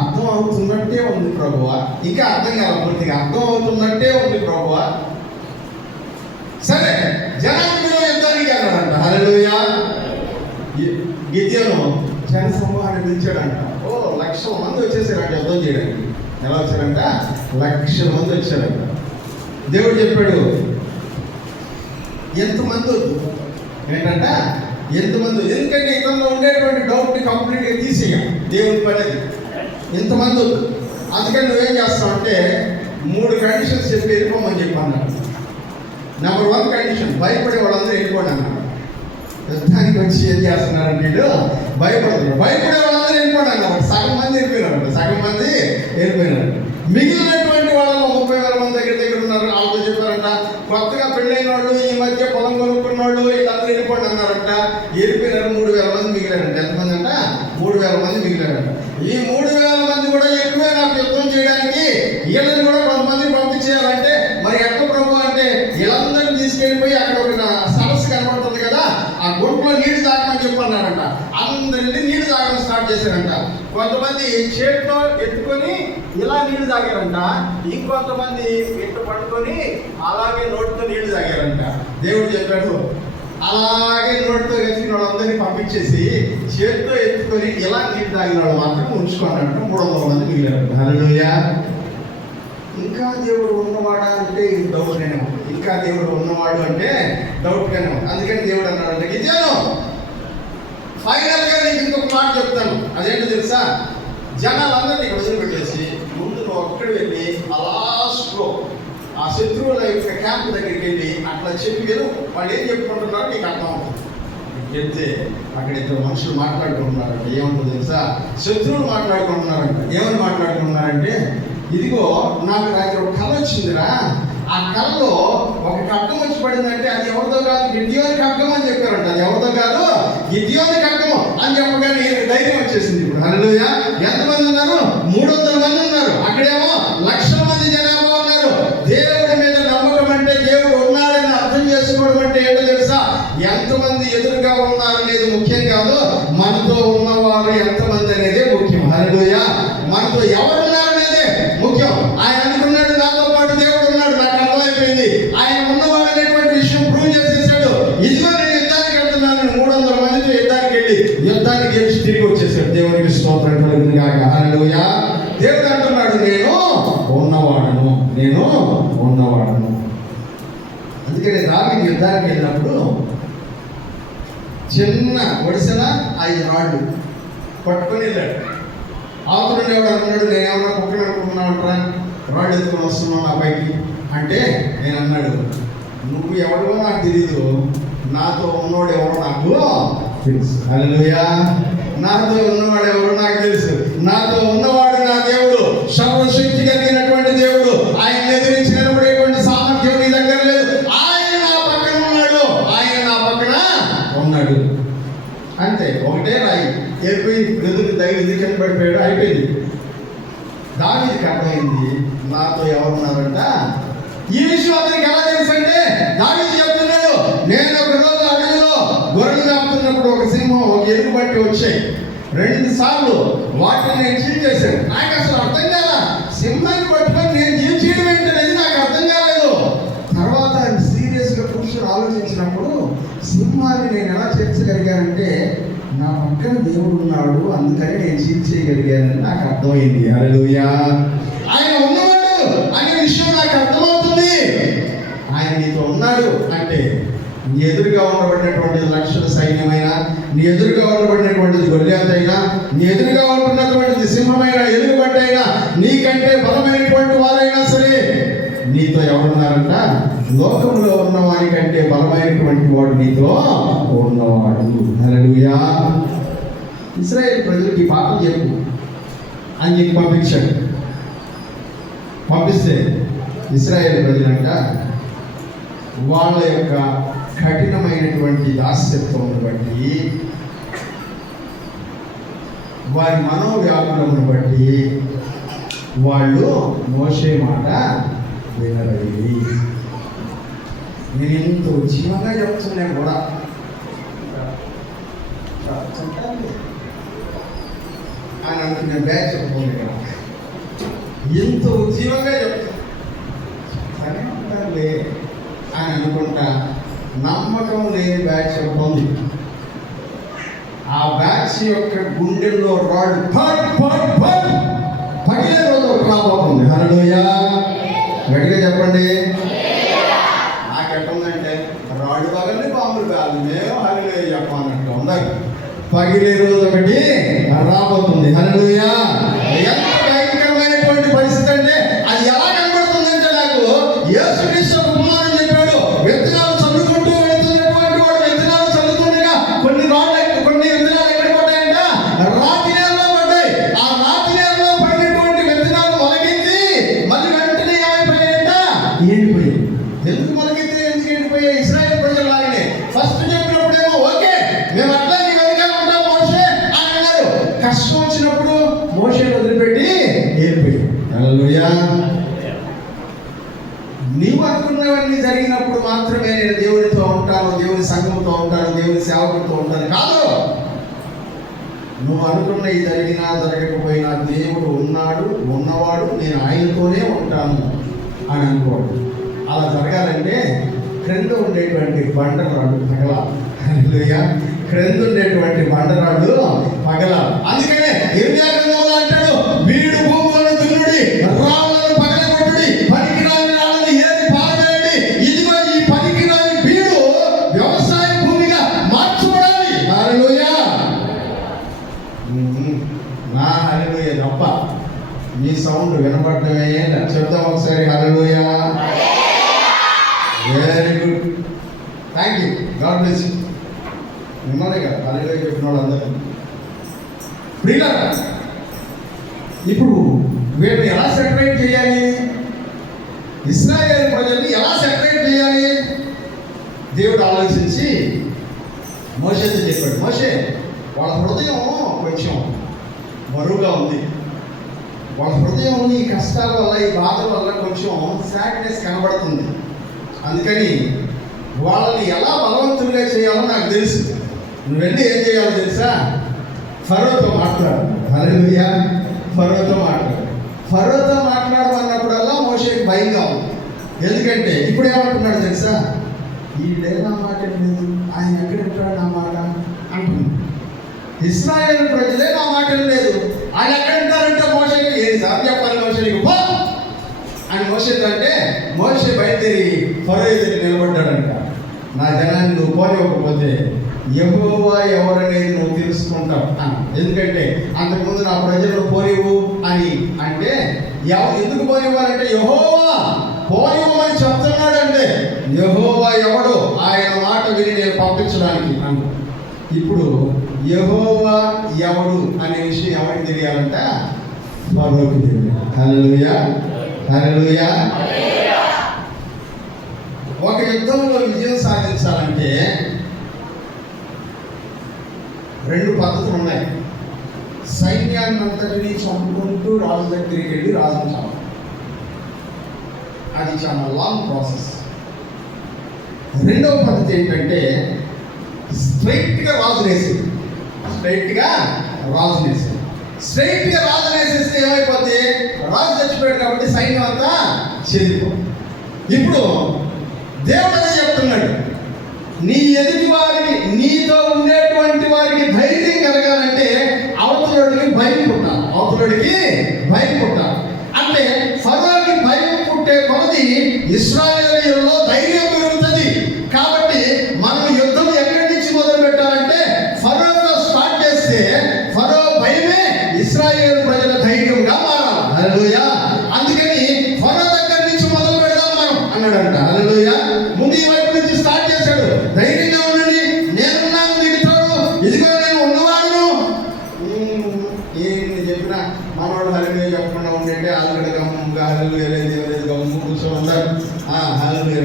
అర్థం అవుతున్నట్టే ఉంది ప్రభువా. ఇంకా అర్థం కాదు, పూర్తిగా అర్థం అవుతున్నట్టే ఉంది ప్రభువా. సరే, జనాంగంలో యుద్ధానికి అన్నాడంట. హల్లెలూయా. గిద్యోను జన సమూహాన్ని పిలిచాడంట. 1,00,000 మంది వచ్చేసారంట యుద్ధం చేయడానికి. ఎలా వచ్చారంట? 1,00,000 మంది వచ్చారంట. దేవుడు చెప్పాడు, ఎంతమంది వద్దు ఏంటంట, ఎంతమంది. ఎందుకంటే ఇతనిలో ఉండేటువంటి డౌట్ని కంప్లీట్గా తీసేయాలి. దేవుని పని ఎంతమంది వద్దు. అందుకని నువ్వేం చేస్తావు అంటే 3 కండిషన్స్ చెప్పి వెళ్ళిపోమని చెప్పన్నాడు. నెంబర్ 1 కండిషన్, భయపడే వాళ్ళందరూ వెళ్ళిపోండి అన్నాడు. యుద్ధానికి వచ్చి ఏం చేస్తున్నారంటే వీళ్ళు భయపడుతున్నారు. భయపడే వాళ్ళందరూ వెళ్ళిపోండి అన్నారు. సగం మంది వెళ్ళిపోయినారంట, సగం మంది వెళ్ళిపోయినారు. మిగిలినటువంటి వాళ్ళలో 30,000 మంది దగ్గర ఉన్నారు. వాళ్ళతో చెప్పారంట, కొత్తగా పెళ్ళైన వాళ్ళు, ఈ మధ్య పొలం కొనుక్కున్న వాళ్ళు, వీళ్ళందరూ వెళ్ళిపోండి అన్నారంట. వెళ్ళిపోయినారు. 3,000 మంది మిగిలారంట. ఎంతమంది అంట? 3,000 మంది మిగిలారంట. ఈ 3,000 మంది కూడా ఎక్కువే నాకు యుద్ధం చేయడానికి. వీళ్ళని కూడా కొంతమంది పంపించేయాలంటే మరి ఎక్కడ ప్రభు అంటే వీళ్ళందరినీ తీసుకెళ్ళిపోయి అక్కడ ఒక సరస్సు కనబడుతుంది కదా, ఆ గుంటలో నీళ్లు తాగమని చెప్పన్నారంట. అందరినీ నీళ్లు తాగడం స్టార్ట్ చేశారంట. కొంతమంది చేతితో ఎత్తుకొని ఇలా నీళ్లు తాగారంట. ఇంకొంతమంది ఇట్టు పట్టుకొని అలాగే నోటితో నీళ్లు తాగారంట. దేవుడు చెప్పాడు, అలాగే నోటితో ఎత్తుకున్న వాళ్ళందరినీ పంపించేసి చేతితో ఎత్తుకొని ఇలా నీళ్లు తాగిన వాళ్ళు మాత్రం ఉంచుకోనంట. 300 మంది మిగిలారంట. హల్లెలూయా. ఇంకా దేవుడు ఉన్నవాడా అంటే డౌట్గానే ఉంది. ఇంకా దేవుడు ఉన్నవాడు అంటే డౌట్గానే ఉంది. అందుకని దేవుడు అన్నాడంటే, గిద్యోను ఫైనల్గా నీకు ఇంకొక మాట చెప్తాను. అదేంటో తెలుసా? జనాలందరినీ ఇక్కడ వదిలిపెట్టేసి ముందు నువ్వు ఒక్కడి వెళ్ళి లాస్ట్లో ఆ శత్రువుల యొక్క క్యాంప్ దగ్గరికి వెళ్ళి అట్లా చెప్పి వెళ్ళు. వాళ్ళు ఏం చెప్పుకుంటున్నారో నీకు అర్థం అవుతుంది. చెప్తే అక్కడ 2 మనుషులు మాట్లాడుకుంటున్నారంట. ఏమంటుంది తెలుసా? శత్రువులు మాట్లాడుకుంటున్నారంట. ఏమని మాట్లాడుకుంటున్నారంటే, ఇదిగో నాకు రాత్రి ఒక కళ వచ్చిందిరా. ఆ కళలో ఒక ఖడ్గం వచ్చి పడిందంటే అది ఎవరితో కాదు, గిద్యోని ఖడ్గం అని చెప్పారంట. అది ఎవరితో కాదు, గిద్యోని ఖడ్గము అని చెప్పగానే ధైర్యం వచ్చేసింది. ఇప్పుడు హల్లెలూయా. ఎంతమంది ఉన్నారు? 300 మంది ఉన్నారు. అక్కడేమో 1,00,000 మంది జనాభా ఉన్నారు. దేవుడి మీద నమ్మకం అంటే, దేవుడు ఉన్నాడని అర్థం చేసుకోవడం అంటే ఏంటో తెలుసా? ఎంతమంది ఎదురుగా ఉన్నారనేది ముఖ్యం కాదు, మనతో ఉన్నవారు ఎంతమంది అనేదే ముఖ్యం. హల్లెలూయా. మనతో ఎవరున్నారనేదే ముఖ్యం. ఆయన అనుకున్నాడు, నాతో పాటు దేవుడు ఉన్నాడు, నాకు అర్థమైపోయింది. ఆయన ఉన్నవాడు అనేటువంటి విషయం ప్రూవ్ చేసేసాడు. ఇదిగో నేను యుద్ధానికి వెళ్తున్నాను. 300 మందితో యుద్ధానికి వెళ్ళి యుద్ధాన్ని గెలిచి తిరిగి వచ్చేసాడు. దేవునికి స్తోత్రం కలుగును గాక. హల్లెలూయా. దేవుడు అంటున్నాడు, నేను ఉన్నవాడను, నేను ఉన్నవాడను. అందుకని దావీదు యుద్ధానికి వెళ్ళినప్పుడు చిన్న ఒడిసిన 5 రాళ్ళు పట్టుకొని వెళ్ళాడు. ఆతుడు ఎవడు అన్నాడు, నేనేమన్నా కుక్కలు అనుకుంటున్నావుంటరా, రాళ్ళు ఎత్తుకొని వస్తున్నావు నా పైకి అంటే నేను అన్నాడు, నువ్వు ఎవడో నాకు తెలీదు, నాతో ఉన్నవాడు ఎవడో నాకు తెలుసు. హల్లెలూయా. నాతో ఉన్నవాడు ఎవడో నాకు తెలుసు. నాతో ఉన్నవాడు నా దేవుడు, సర్వశక్తి కలిగినటువంటి దేవుడు. ఆయన ఎదిరించి నిలబడేటువంటి సామర్థ్యం నీ దగ్గర లేదు. ఆయన నా పక్కన ఉన్నాడు, ఆయన నా అర్థమైంది, నాతో ఎవరున్నారంట. ఈ విషయం అతనికి ఎలా తెలుసు అంటే, దావీదు చెప్తున్నాడు, నేను ఒక రోజు అడవిలో గొర్రెలు కాపుతున్నప్పుడు ఒక సింహం ఒక ఎలుగు బట్టి వచ్చాయి. 2 సార్లు వాటిని నేను చీల్చేశాను. నాకు అసలు అర్థం కాదా, సింహాన్ని పట్టుకొని నేను చీల్చేయడం ఏంటనేది నాకు అర్థం కాలేదు. తర్వాత సీరియస్గా కూర్చొని ఆలోచించినప్పుడు, సింహాన్ని నేను ఎలా చీల్చగలిగానంటే, నా పక్కన దేవుడు ఉన్నాడు, అందుకని నేను చీల్చేయగలిగానని నాకు అర్థమైంది. హల్లెలూయా. ఆయన ఉన్నవాడు అనే విషయం నాకు అర్థమవుతుంది. ఆయన నీతో ఉన్నాడు అంటే, నీ ఎదురుగా ఉండబడినటువంటి లక్షల సైన్యమైనా, నీ ఎదురుగా ఉండబడినటువంటిది గొల్లియాత్ అయినా, నీ ఎదురుగా ఉంటున్నటువంటిది సింహమైన ఎలుగుబంటి అయినా, నీకంటే బలమైనటువంటి వారైనా సరే, నీతో ఎవరున్నారంట, లోకంలో ఉన్న వారికంటే బలమైనటువంటి వాడు నీతో ఉన్నవాడు. హల్లెలూయా. ఇశ్రాయేలు ప్రజలకు ఈ పాఠం చెప్పు అని చెప్పి పంపించాడు. పంపిస్తే ఇశ్రాయేలు ప్రజలంట వాళ్ళ యొక్క కఠినమైనటువంటి దాస్యత్వమును బట్టి, వారి మనోవ్యాకులమును బట్టి వాళ్ళు మోషే మాట వినరవి. నేను ఇంత ఉద్యమంగా చెప్తున్నాను కూడా, అని అనుకునే బ్యాచ్ చెప్పండి కదా, ఎంత ఉద్యమంగా చెప్తాను సరే ఉంటారులే అని అనుకుంటా నమ్మకం లేని బ్యాచ్ ఉంది. ఆ బ్యాచ్ యొక్క గుండెల్లో రాడ్ పట్ పట్ పట్ పగిలే రోజు ఒకటి రాబోతుంది. హల్లెలూయా. గట్టిగా చెప్పండి. నాకెట్టుందంటే రాళ్ళు పగలని బాంబులు కాదు, మేము హల్లెలూయా చెప్పాలన్నట్టు ఉంది. పగిలే రోజు ఒకటి రాబోతుంది. హల్లెలూయా. ఎంత భయంకరమైనటువంటి పరిస్థితి అంటే, అది ఎలా కనబడుతుందంటే, నాకు యేసుక్రీస్తు కుమారుడు చెప్పాడు, విత్తనాలు చల్లుకుంటూ వెళ్తున్నటువంటి వాడు విత్తనాలు చల్లుతుండగా కొన్ని విత్తనాలు ఎక్కడ పడ్డాయంట, రాతి నేలలో పడ్డాయి. ఆ రాతి నేలలో పడినటువంటి విత్తనాలు మొలకెత్తి మళ్ళీ వెంటనే ఏమైపోయాయంట, ఎండిపోయాయి. ఎందుకు మొలకెత్తి, ఎందుకు ఎండిపోయాయి? ఇశ్రాయేలు ప్రజలు లాగానే ఫస్ట్ చెప్పినప్పుడేమో ఓకే మేము అట్లా నీ వెనకాల ఉంటాం మోషే అని అన్నారు. కష్టం వచ్చినప్పుడు మోషేని వదిలిపెట్టి వెళ్ళిపోయాడు. హల్లెలూయా. నీవు అనుకున్నవన్నీ జరిగినప్పుడు మాత్రమే నేను దేవునితో ఉంటాను, దేవుని సంఘంతో ఉంటాను, దేవుని సేవకులతో ఉంటాను కాదు. నువ్వు అనుకున్నవి జరిగినా జరగకపోయినా దేవుడు ఉన్నాడు, ఉన్నవాడు, నేను ఆయనతోనే ఉంటాను అని అనుకోడు. అలా జరగాలంటే క్రింద ఉండేటువంటి బండరాళ్ళు పగలాలి. హల్లెలూయా. క్రింద ఉండేటువంటి బండరాళ్ళు పగలాలి. అందుకనే ఇర్మియా గ్రంథంలో అంటాడు, వీడు భూములను దున్నుడి, రాళ్ళను పగలగొట్టుడి, పనికిరాని రాళ్ళను ఏరి పారవేయండి. ఇదిగో ఈ పనికిరాని బీడు వ్యవసాయ భూమిగా మార్చబడాలి. హల్లెలూయా. నా హల్లెలూయా తప్ప మీ సౌండ్ వినపడమే. చెప్తాం ఒకసారి hallelujah. Very good, thank you, God bless you. మిమ్మల్ని కదా హల్లెలూయా చెప్పిన వాళ్ళందరూ. ఇప్పుడు వీళ్ళని ఎలా సెపరేట్ చేయాలి? ఇశ్రాయేలు ప్రజల్ని ఎలా సెపరేట్ చేయాలి? దేవుడు ఆలోచించి మోషేతో చెప్పాడు, మోషే వాళ్ళ హృదయం కొంచెం బరువుగా ఉంది, వాళ్ళ హృదయం ఈ కష్టాల వల్ల, ఈ బాధల వల్ల కొంచెం సాడ్నెస్ కనబడుతుంది. అందుకని వాళ్ళని ఎలా బలవంతులుగా చేయాలో నాకు తెలుసు. నువ్వు వెళ్ళి ఏం చేయాలో తెలుసా? ఫరోతో మాట్లాడు. హల్లెలూయా. ఫరోతో మాట్లాడు. ఫరోతో మాట్లాడమన్నప్పుడల్లా మోషేకి భయంగా ఉంది. ఎందుకంటే ఇప్పుడు ఏమంటున్నాడు తెలుసా? వీళ్ళే నా మాట లేదు, ఆయన ఎక్కడ ఉంటాడు నా మాట అంటున్నాడు. ఇశ్రాయేలు ప్రజలే నా మాట లేదు, ఆయన ఎక్కడ ఉంటారంటే మోషేకి ఏసారి చెప్పాలి మోషేకి పో అని. మోషే అంటే మోషే బయలుదేరి ఫరో ఎదురు నిలబడ్డాడంట. నా జనాన్ని నువ్వు పోనివ్వకపోతే యెహోవా ఎవరనేది నువ్వు తెలుసుకుంటావు అని. ఎందుకంటే అంతకుముందు నా ప్రజలను పోనివ్వు అని అంటే, ఎందుకు పోనివ్వాలంటే యెహోవా పోనివ్వమని చెప్తున్నాడంటే యెహోవా ఎవడు, ఆయన మాట విని నేను పంపించడానికి అన్న. ఇప్పుడు యెహోవా ఎవడు అనే విషయం ఎవరికి తెలియాలంట? ఫరోకి తెలియాలి. హల్లెలూయా. హల్లెలూయా. ఒక యుద్ధంలో విజయం సాధించాలంటే 2 పద్ధతులు ఉన్నాయి. సైన్యాన్ని అంతటినీ చంపుకుంటూ రాజు దగ్గరికి వెళ్ళి రాజును చంపాలి. అది చాలా లాంగ్ ప్రాసెస్. రెండవ పద్ధతి ఏంటంటే స్ట్రైట్గా రాజు వేసేది. స్ట్రైట్గా రాజు వేసేస్తే ఏమైపోద్ది? రాజు చచ్చిపోయాడు కాబట్టి సైన్యం అంతా చెదిరిపోతుంది. ఇప్పుడు దేవుడు అదే చెప్తున్నాడు, నీ ఎదుటి వారికి, నీతో ఉండేటువంటి వారికి ధైర్యం కలగాలంటే అవతలుడికి భయం పుట్టాలి. అంటే ఫరోకి భయం పుట్టే కొలది ఇశ్రాయేలీయుల్లో ధైర్యం పెరుగుతుంది. కాబట్టి మనం యుద్ధం ఎక్కడి నుంచి మొదలు పెట్టాలంటే ఫరోతో స్టార్ట్ చేస్తే ఫరో భయమే ఇశ్రాయేలు ప్రజల ధైర్యంగా మారాలి. హల్లెలూయా. అందుకని ఫరో దగ్గర నుంచి మొదలు పెడదాం మనం అన్నాడంట. హల్లెలూయా. ముందు ఈ వైపు నుంచి స్టార్ట్ చేశాడు. ధైర్యంగా ఉండండి, నేనున్నాను మీకు తోడు, ఇదిగో నేను ఉన్నవాడును. ఏంటి చెప్పినా మనవాడు హల్లెలూయా చెప్పకుండా ఉండంటే ఆలుగడ్డ గమ్ముగా హల్లెలూయా లేదు గమ్ము కూర్చొని ఉన్నారు. హల్లెలూయా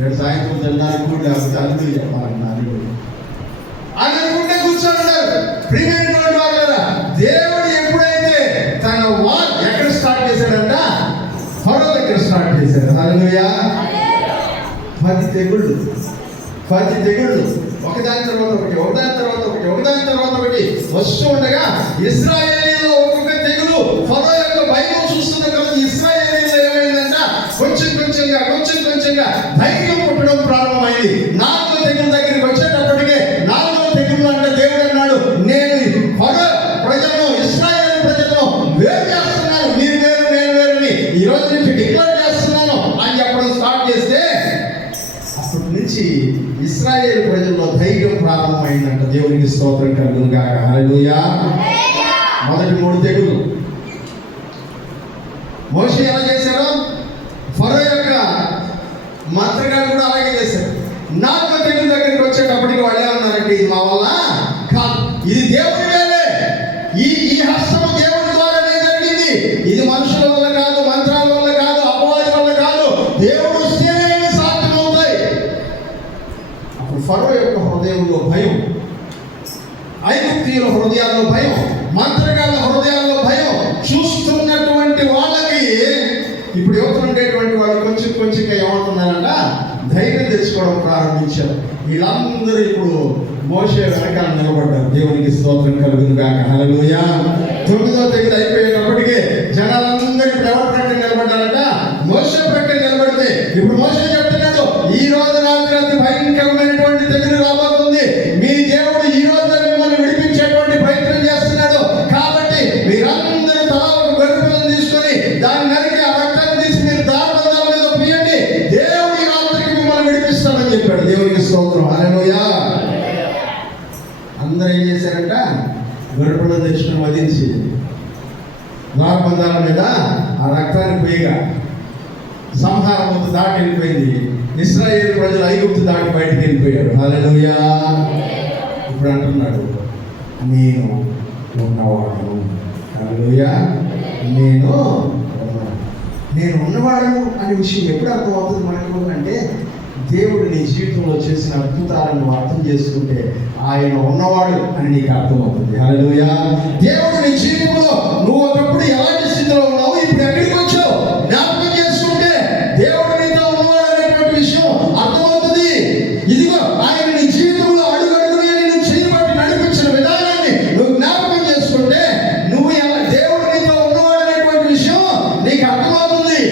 రేపు సాయంత్రం తినడానికి కూడా లేకపోతే హల్లెలూయా చెప్పాలన్నారు. అనుకుంటే కూర్చొని ఉన్నారు. ప్రియమైనటువంటి వారు కదా, దేవుడు ఎప్పుడైతే తన ఎక్కడ స్టార్ట్ చేశాడంట? ఫరో దగ్గర స్టార్ట్ చేశాడు. హల్లెలూయా. 10 తెగుళ్ళు ఒకదాని తర్వాత ఒకటి వస్తూ ఉండగా ఇశ్రాయేలీయుల్లో ఒక్కొక్క తెగులు ఫరో యొక్క భయం చూస్తున్న కదా ఇశ్రాయేలీయుల్లో ఏమైందంట? కొంచెంగా ధైర్యం పుట్టడం ప్రారంభమైంది. 4వ తెగులు దగ్గరికి వచ్చేటప్పటికే 4వ తెగులు అంటే దేవుడు అన్నాడు, నేను ఫరో ప్రజలను, ఇశ్రాయేలు ప్రజలను వేరు చేస్తున్నాను, మీరు వేరు నేను వేరుని ఈ రోజు నుంచి డిక్లేర్ చేస్తున్నాను అని చెప్పడం స్టార్ట్ చేస్తే అప్పటి నుంచి ఇశ్రాయేలు ప్రజల్లో ధైర్యం ప్రారంభమైందంట. దేవునికి స్తోత్రం కలుగును గాక. హల్లెలూయా. మొదటి 3 తెగులు మోషే ఎలా చేశారో ఫరో యొక్క మంత్రగాడు కూడా అలాగే చేశారు. 4వ తెగులు దగ్గరికి వచ్చేటప్పటికి వాళ్ళు ఏమన్నారంటే, ఇది మా వల్ల కాదు, ఇది దేవుడి వేలే, ఈ హస్తము దేవుడి ద్వారానే జరిగింది, ఇది మనుషుల వల్ల కాదు, మంత్రాల వల్ల కాదు, అపవాది వల్ల కాదు, దేవుడు వస్తేనే సాధ్యమవుతాయి. అప్పుడు ఫరో యొక్క హృదయంలో భయం, ఐగుప్తీయుల హృదయాల్లో భయం, మంత్రగాళ్ళ హృదయాల్లో భయం చూస్తున్నటువంటి వాళ్ళకి ఇప్పుడు యువతుండేటువంటి వాళ్ళు కొంచెంగా ఏమంటున్నారంట? ధైర్యం తెచ్చుకోవడం ప్రారంభించారు. వీళ్ళందరూ ఇప్పుడు మోషే వెనకాల నిలబడ్డారు. దేవునికి స్తోత్రం కలుగును గాక. హల్లెలూయా. 9వ తెగులు అయిపోయేటప్పటికే జనాలందరూ ఇప్పుడు ఎవరి ప్రక్కన నిలబడ్డారంట? మోషే ప్రక్కన నిలబడితే ఇప్పుడు మోషే చెప్తున్నాడు, ఈ రోజు రాత్రి అతి భయంకరమైనటువంటి తెగులు రాబోతుంది, మీ దేవుడు ఈ రోజు మిమ్మల్ని విడిపించేటువంటి ప్రయత్నం చేస్తున్నాడు. కాబట్టి మీరందరూ తలా ఒక గొర్రెపిల్లను తీసుకొని దాన్ని నరికి ఆ రక్తాన్ని తీసి మీరు దారుబంధాల మీద పోయండి, దేవుడు ఈ రాత్రికి మిమ్మల్ని విడిపిస్తాడని చెప్పాడు. దేవునికి స్తోత్రం. హల్లెలూయా. అందరూ ఏం చేశారంట? గొర్రెపిల్లను తెచ్చుకుని వధించి ద్వారబంధాల మీద ఆ రక్తాన్ని పోయిగా సంహారం దాటి వెళ్ళిపోయింది. ఇశ్రాయేలు ప్రజలు ఐగుప్తు దాటి బయటికి వెళ్ళిపోయారు. హల్లెలూయా. ఇప్పుడు అంటున్నాడు, నేను ఉన్నవాడను. హల్లెలూయా. నేను ఉన్నవాడను అనే విషయం ఎప్పుడు అర్థమవుతుంది మనకు అంటే, దేవుడు నీ జీవితంలో చేసిన అద్భుతాలను నువ్వు అర్థం చేసుకుంటే ఆయన ఉన్నవాడు అని నీకు అర్థమవుతుంది. హల్లెలూయా. దేవుడు నీ జీవితంలో నువ్వు ఒకప్పుడు ఎలాంటి స్థితిలో ఉన్నావు, ఇప్పుడు ఎక్కడికి వచ్చావు జ్ఞాపకం చేసుకుంటే దేవుడు నీతో ఉన్నవాడు అనేటువంటి విషయం అర్థమవుతుంది. ఇదిగో ఆయన నీ జీవితంలో అడుగడుగునే నేను చేయబట్టి నడిపించిన విధానాన్ని నువ్వు జ్ఞాపకం చేసుకుంటే నువ్వు దేవుడు నీతో ఉన్నవాడు అనేటువంటి విషయం నీకు అర్థమవుతుంది.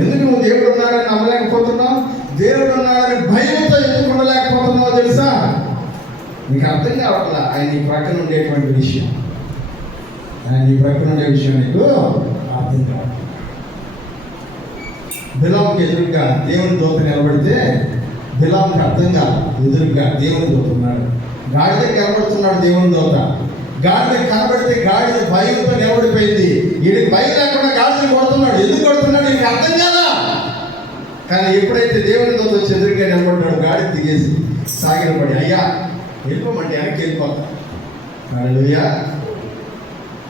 ఎందుకు నువ్వు దేవుడు ఉన్నాడని నమ్మలేకపోతున్నావు? దేవుడు ఉన్నాడని భయంతో ఎందుకు ఉండలేకపోతున్నావు తెలుసా? నీకు అర్థం కావట్లా ఆయన నీ ప్రక్కన ఉండేటువంటి విషయం. నీకు అర్థం కావట్లేదు. బిలాంకి ఎదురుగా దేవుని దూత నిలబడితే బిలాంకి అర్థం కాదు, ఎదురుగా దేవుని దూత ఉన్నాడు. గాడిదకి కనబడుతున్నాడు దేవుని దూత. గాడిదకి కనబడితే గాడిద భయంతో నిలబడిపోయింది. వీడికి భయం లేకుండా గాడిదని కొడుతున్నాడు. ఎందుకు కొడుతున్నాడు నీకు అర్థం కదా. కానీ ఎప్పుడైతే దేవుని దూత వచ్చి ఎదురుగా నిలబడ్డాడు, గాడిద దిగేసి సాగిలపడి, అయ్యా వెళ్ళిపోమంటే వెనక్కి వెళ్ళిపోతా. హల్లెలూయా.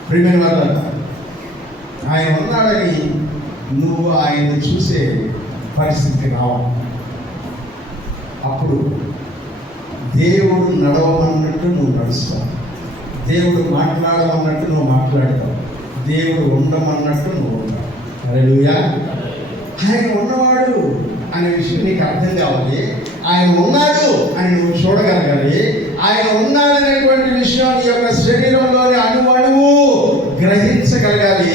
ప్రియమైన వాళ్ళ, ఆయన ఉన్నాడని నువ్వు ఆయన్ని చూసే పరిస్థితికి రావాలి. అప్పుడు దేవుడు నడవమన్నట్టు నువ్వు నడుస్తావు, దేవుడు మాట్లాడమన్నట్టు నువ్వు మాట్లాడతావు, దేవుడు ఉండమన్నట్టు నువ్వు ఉంటావు. హల్లెలూయా. ఆయన ఉన్నవాడు అనే విషయం నీకు అర్థం కావాలి. ఆయన ఉన్నాడు అని నువ్వు చూడగలగాలి. ఆయన ఉన్నాడనేటువంటి విషయం నీ యొక్క శరీరంలోని అణువణువు గ్రహించగలగాలి.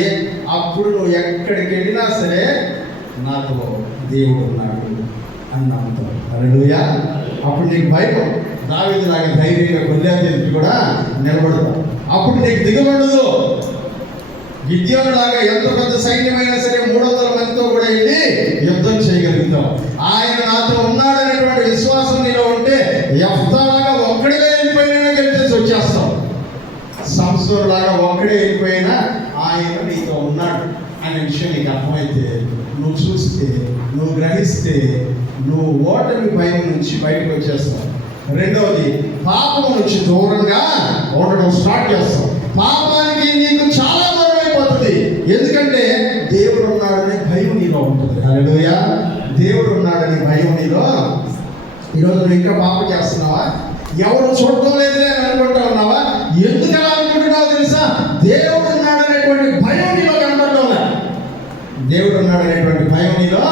అప్పుడు నువ్వు ఎక్కడికి వెళ్ళినా సరే నాతో దేవుడు ఉన్నాడు అని నమ్ముతావు. హల్లెలూయా. అప్పుడు నీకు భయం, దావీదులాగా ధైర్యంగా గొల్లియాతు కూడా నిలబడతావు. అప్పుడు నీకు దిగుబడదు. గిద్యోనులాగా ఎంత పెద్ద సైన్యమైనా సరే 300 మందితో కూడా వెళ్ళి యుద్ధం చేయగలుగుతాం. ఆయన నాతో ఉన్నాడనేటువంటి విశ్వాసం నీలో ఉంటే యెఫ్తాలాగా ఒక్కడిగా వెళ్ళిపోయినా గెలిచేసి వచ్చేస్తాం. సంసోనులాగా ఒక్కడే వెళ్ళిపోయినా ఆయన నీతో ఉన్నాడు అనే విషయం నీకు అర్థమైతే, నువ్వు చూస్తే, నువ్వు గ్రహిస్తే, నువ్వు ఓటమి భయం నుంచి బయటకు వచ్చేస్తావు. రెండవది, పాపం నుంచి దూరంగా ఉండడం స్టార్ట్ చేస్తావు. పాపానికి నీకు చాలా దూరం అయిపోతుంది. ఎందుకంటే దేవుడు ఉన్నాడనే భయం నీలో ఉంటుంది. హల్లెలూయా. దేవుడు ఉన్నాడనే భయం నీలో. ఈరోజు నువ్వు ఇంకా పాపం చేస్తున్నావా? ఎవరు చూడటం లేదులే అని అనుకుంటా ఉన్నావా? ఎందుకు అలా అనుకుంటున్నావు తెలుసా? దేవుడు ఉన్నాడనేటువంటి భయం నీలో కనపడటం లే. దేవుడు ఉన్నాడనేటువంటి భయం నీలో,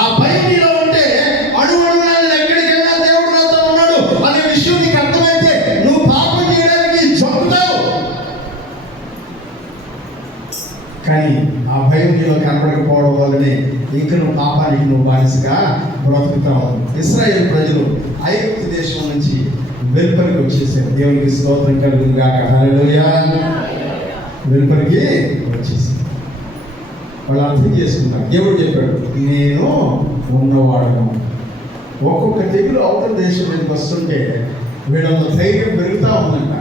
ఆ భయం నీలో ఉంటే అడుగుడునా ఎక్కడికి వెళ్ళినా దేవుడు నాతో ఉన్నాడు అనే విషయం నీకు అర్థమైతే నువ్వు పాపం చేయడానికి చంపుతావు. కానీ ఆ భయం నీలో కనపడకపోవడం వల్లనే ఇంకా నువ్వు పాపానికి నువ్వు బానిసగా బ్రతుకుతావు. ఇశ్రాయేలు ప్రజలు ఐగుప్తు దేశం నుంచి వెలుపలికి వచ్చేసారు. దేవునికి స్తోత్రం కలుగును గాక. హల్లెలూయా. వెలుపలికి వచ్చేసారు. వాళ్ళు అర్థం చేసుకున్నారు. దేవుడు చెప్పాడు, నేను ఉన్నవాడను. ఒక్కొక్క తెగులు అవతల దేశం మీదకి వస్తుంటే వీళ్ళ ధైర్యం పెరుగుతూ ఉందంట.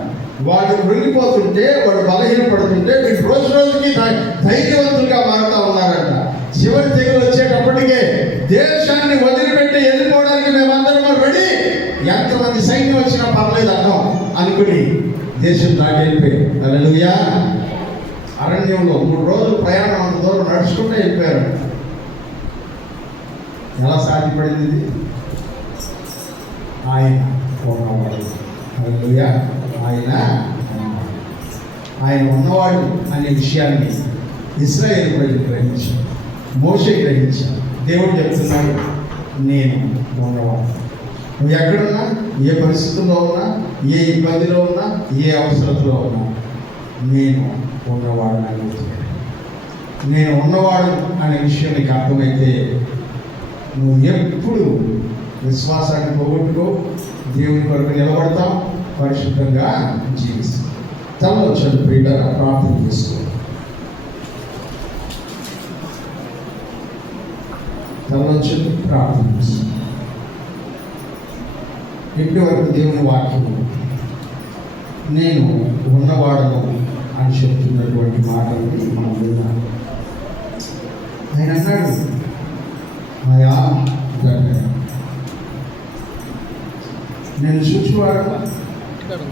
వాడు కృంగిపోతుంటే, వాడు బలహీనపడుతుంటే వీళ్ళు రోజు రోజుకి ధైర్యవంతులుగా మారుతూ ఉన్నారంట. చివరి తెగులు వచ్చేటప్పటికే దేశాన్ని వదిలిపెట్టి వెళ్ళిపోవడానికి మేమందరం రెడీ, ఎంతమంది సైన్యం వచ్చినా పర్లేదు అర్థం అనుకుని దేశం దాటి వెళ్ళిపోయారు. హల్లెలూయా. అరణ్యంలో 3 రోజులు ప్రయాణం, అంత దూరం నడుచుకుంటూ వెళ్ళిపోయారు. ఎలా సాధ్యపడింది ఇది? ఆయన ఉన్నవాడు. హల్లెలూయా. ఆయన ఉన్నవాడు అనే విషయాన్ని ఇశ్రాయేలు ప్రజలు గ్రహించారు, మోషే గ్రహించారు. దేవుడు చెప్తున్నాడు, నేను ఉన్నవాడు. నువ్వు ఎక్కడున్నా, ఏ పరిస్థితుల్లో ఉన్నా, ఏ ఇబ్బందిలో ఉన్నా, ఏ అవసరంలో ఉన్నా, నేను ఉన్నవాడు అని చెప్తున్నాడు. నేను ఉన్నవాడు అనే విషయం నీకు అర్థమైతే నువ్వు ఎప్పుడు విశ్వాసాన్ని పోగొట్టుకో, దేవుని కొరకు నిలబడతాం, పరిశుద్ధంగా జీవిస్తాం. తనలో చనిపోయిన ప్రార్థన చేసుకో. తనలో చెప్పి ప్రార్థన చేసుకో. ఇప్పటి వరకు దేవుని వాక్యము నేను ఉన్నవాడను అని చెప్తున్నటువంటి మాటల్ని మనం విన్నాం. ఆయన అన్నాడు, ఆయా నేను చూచువాడను,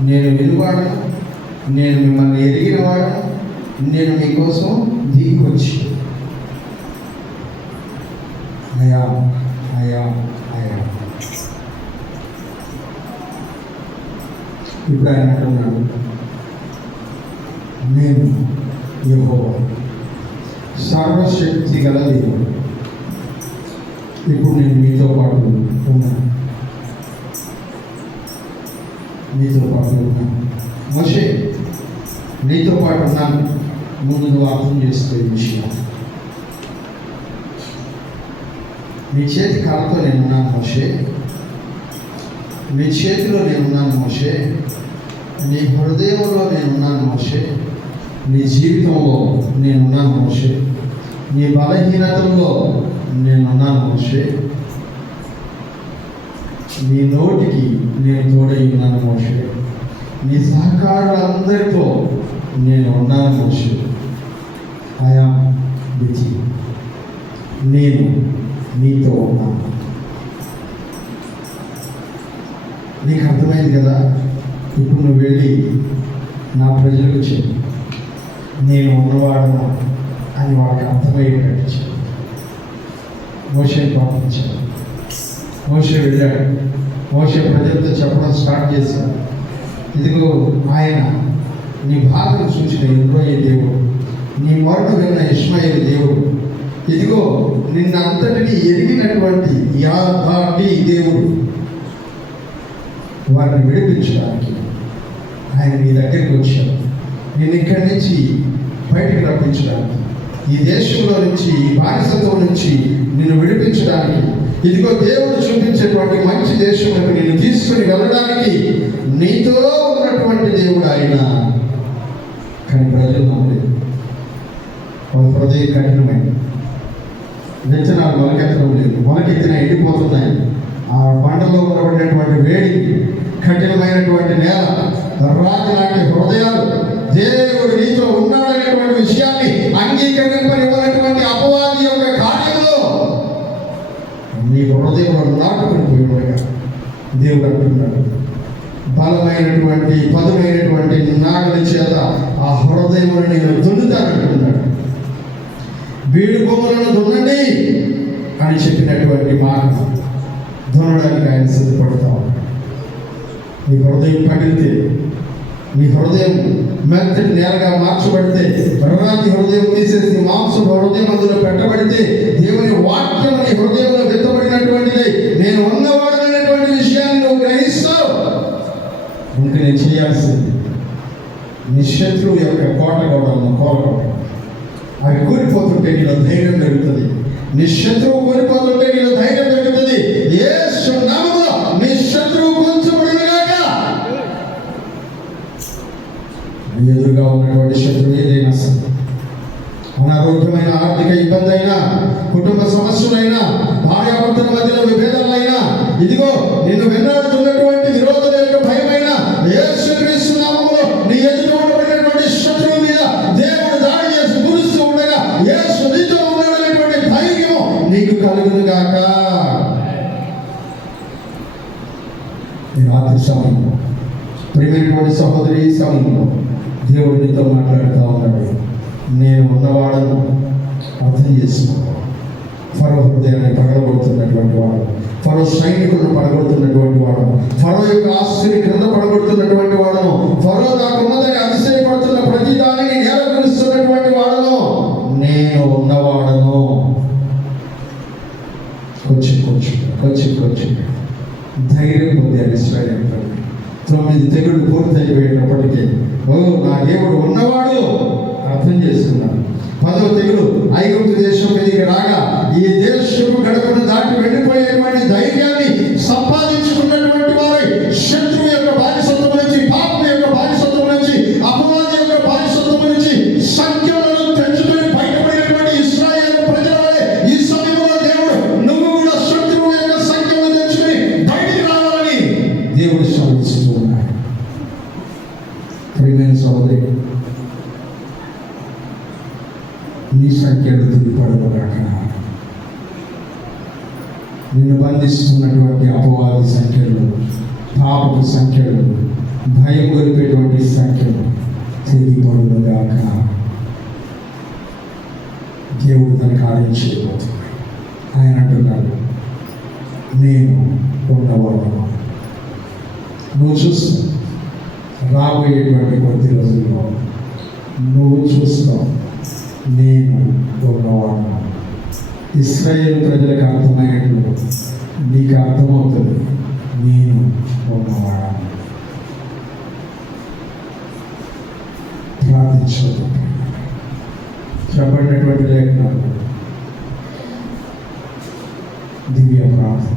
నేను విలువాడను, నేను మిమ్మల్ని ఎరిగినవాడను, నేను మీకోసం దిగికొచ్చి అయా అయా అయా. ఇప్పుడు ఆయన అంటున్నాడు, నేను యెహోవా సర్వశక్తి గల దేవుడు. ఇప్పుడు నేను మీతో పాటు ఉన్నాను, నీతో పాటు ఉన్నాను. మోషే, నీతో పాటు ఉన్నాను. ముందు నువ్వు అర్థం చేసుకోే విషయం. నీ చేతి కాళ్ళతో నేనున్నాను మోషే, నీ చేతిలో నేనున్నాను మోషే, నీ హృదయంలో నేనున్నాను మోషే, నీ జీవితంలో నేనున్నాను మోషే, నీ బలహీనతల్లో నేనున్నాను మోషే, నీ నోటికి నేను తోడై ఉన్నాను మోషే, నీ సహకారులందరితో నేను ఉన్నాను మోషే. ఆయా విధి, నేను నీతో ఉన్నాను. నీకు అర్థమైంది కదా? ఇప్పుడు నువ్వు వెళ్ళి నా ప్రజలకు చెప్పు, నేను ఉన్నవాడను అని వాళ్ళకి అర్థమయ్యేటట్టు చెప్పు. మోషే పంపించాడు. మోషే వెళ్ళాడు. మోషే ప్రజలతో చెప్పడం స్టార్ట్ చేశాడు. ఇదిగో ఆయన నీ బాధను చూసిన యెహోవా దేవుడు, నీ మొరను విన్న ఇష్మాయేలు దేవుడు, ఇదిగో నిన్నంతటిని ఎరిగినటువంటి యాదాటి దేవుడు వారిని విడిపించడానికి ఆయన నీ దగ్గరికి వచ్చాడు. నేను ఇక్కడి నుంచి బయటికి రప్పించడానికి, ఈ దేశంలో నుంచి, ఈ బానిసత్వం నుంచి నిన్ను విడిపించడానికి, ఇదిగో దేవుడు చూపించేటువంటి మంచి దేశంలోకి నేను తీసుకుని వెళ్ళడానికి నీతో ఉన్నటువంటి దేవుడు ఆయన. కానీ ప్రజలు నమ్మలేదు. వాళ్ళ హృదయం కఠినమైంది. విత్తనాలు మొలకెత్తడం లేదు, మొలకెత్తిన ఎండిపోతున్నాయి. ఆ బండలో ఉండబడినటువంటి వేడి, కఠినమైనటువంటి నేల, రాతి లాంటి హృదయాలు, దేవుడు నీతో ఉన్నాడనేటువంటి విషయాన్ని అంగీకరింపనివ్వనటువంటి అపవాది యొక్క కార్యంలో నీ హృదయంలో నాటుకుని పోయినట్టుగా దేవుడు అంటున్నాడు. బలమైనటువంటి పదుమైనటువంటి నాగలి చేత ఆ హృదయమును నేను దున్నుతానంటున్నాడు. బీడు భూములను దున్నండి అని చెప్పినటువంటి మాట దున్నడానికి ఆయన సిద్ధపడతా ఉన్నాడు. నీ హృదయం పగిలితే, నీ హృదయం మెత్తటి నేలగా మార్చబడితే, రాతి హృదయం తీసేసి మాంసం హృదయం అందులో పెట్టబడితే, దేవుని వాక్యం నీ హృదయంలో విత్తబడినటువంటిది, నేను ఉన్నవాడనేటువంటి విషయాన్ని నువ్వు గ్రహిస్తావు. ఇంకా నేను చేయాల్సింది నీ శత్రువు యొక్క కోట గోడలను కోరగొట్టడం. అవి కూలిపోతుంటే నీలో ధైర్యం దొరుకుతుంది. నీ శత్రువు కూలిపోతుంటే నీలో ధైర్యం దొరుకుతుంది. యేసు నామములో నీ శత్రువు కూల్చబడునుగాక. ఎదురుగా ఉన్నటువంటి శత్రువు ఏదైనా సరే, అనారోగ్యమైన ఆర్థిక ఇబ్బంది అయినా, కుటుంబ సమస్యలైనా, భార్యాభర్తల మధ్యలో విభేదాలైనా, ఇదిగో నిన్ను వెన్నాడుతున్నటువంటి విరోధుల యొక్క భయమైన యేసుక్రీస్తు నామములో నీ ఎదుట ఉండబడినటువంటి శత్రువు మీద దేవుడు దాడి చేసి గురుస్తూ ఉండగా యేసు నీతో ఉన్నాడనేటువంటి ధైర్యం నీకు కలుగునుగాక. ఈ రాత్రి సమయంలో ప్రియమైనటువంటి సహోదరి, ఈ సమయంలో దేవుడు నీతో మాట్లాడుతూ ఉన్నాడు. నేను ఉన్నవాడను అర్థం చేసుకో. ఫరో హృదయాన్ని పగలగొడుతున్నటువంటి వాడు, ఫరో సైనికులను పడగొడుతున్నటువంటి వాడు, ఫరో యొక్క ఆస్తిని క్రింద పడగొడుతున్నటువంటి వాడను, ఫరో నాకున్నదని అతిశయపడుతున్న ప్రతి దానిని నేలకలుస్తున్నటువంటి వాడను నేను ఉన్నవాడను. కొంచెం ధైర్యం పొందారు ఇశ్రాయేలు ప్రజలు. 9 తెగుళ్ళు పూర్తయిపోయేటప్పటికీ నా దేవుడు ఉన్నవాడు అర్థం చేసుకున్నాడు. 10వ తెగులు ఐగుప్తు దేశం మీదకి రాగా ఈ దేశపు గడపను దాటి వెళ్ళిపోయేటువంటి ధైర్యాన్ని సంపాదించుకున్నటువంటి వారై శత్రువు యొక్క బానిసత్వం నుంచి, పాపం యొక్క బానిసత్వం నుంచి, అపవాది యొక్క బానిసత్వం నుంచి సంఖ్యలను తెంచుకొని బయటపడినటువంటి ఇశ్రాయేలు ప్రజల వలె ఈ సమయంలో దేవుడు నువ్వు కూడా శత్రువు యొక్క సంఖ్యలను తెంచుకొని బయటికి రావాలని దేవుడు శ్రమిస్తూ ఉన్నాడు. ప్రియమైన సోదరి, నీ సంఖ్యలు దిగిపడగాక. నిన్ను బంధిస్తున్నటువంటి అపవాది సంఖ్యలు, పాపపు సంఖ్యలు, భయం గొలిపేటువంటి సంఖ్యలు తిరిగిపడుగాక. దేవుడు తన కార్యం చేయబోతున్నాడు. ఆయన అంటున్నాడు, నేను ఉన్నవాడను. నువ్వు చూస్తావు, రాబోయేటువంటి కొద్ది రోజుల్లో నువ్వు చూస్తావు నేను ఉన్నవాడను. ఇశ్రాయేలు ప్రజలకు అర్థమయ్యేట్లు నీకు అర్థమవుతుంది, నేను ఉన్నవాడను. ప్రార్థించదు. చెప్పబడినటువంటి లేఖనాలు దివ్య ప్రార్థన.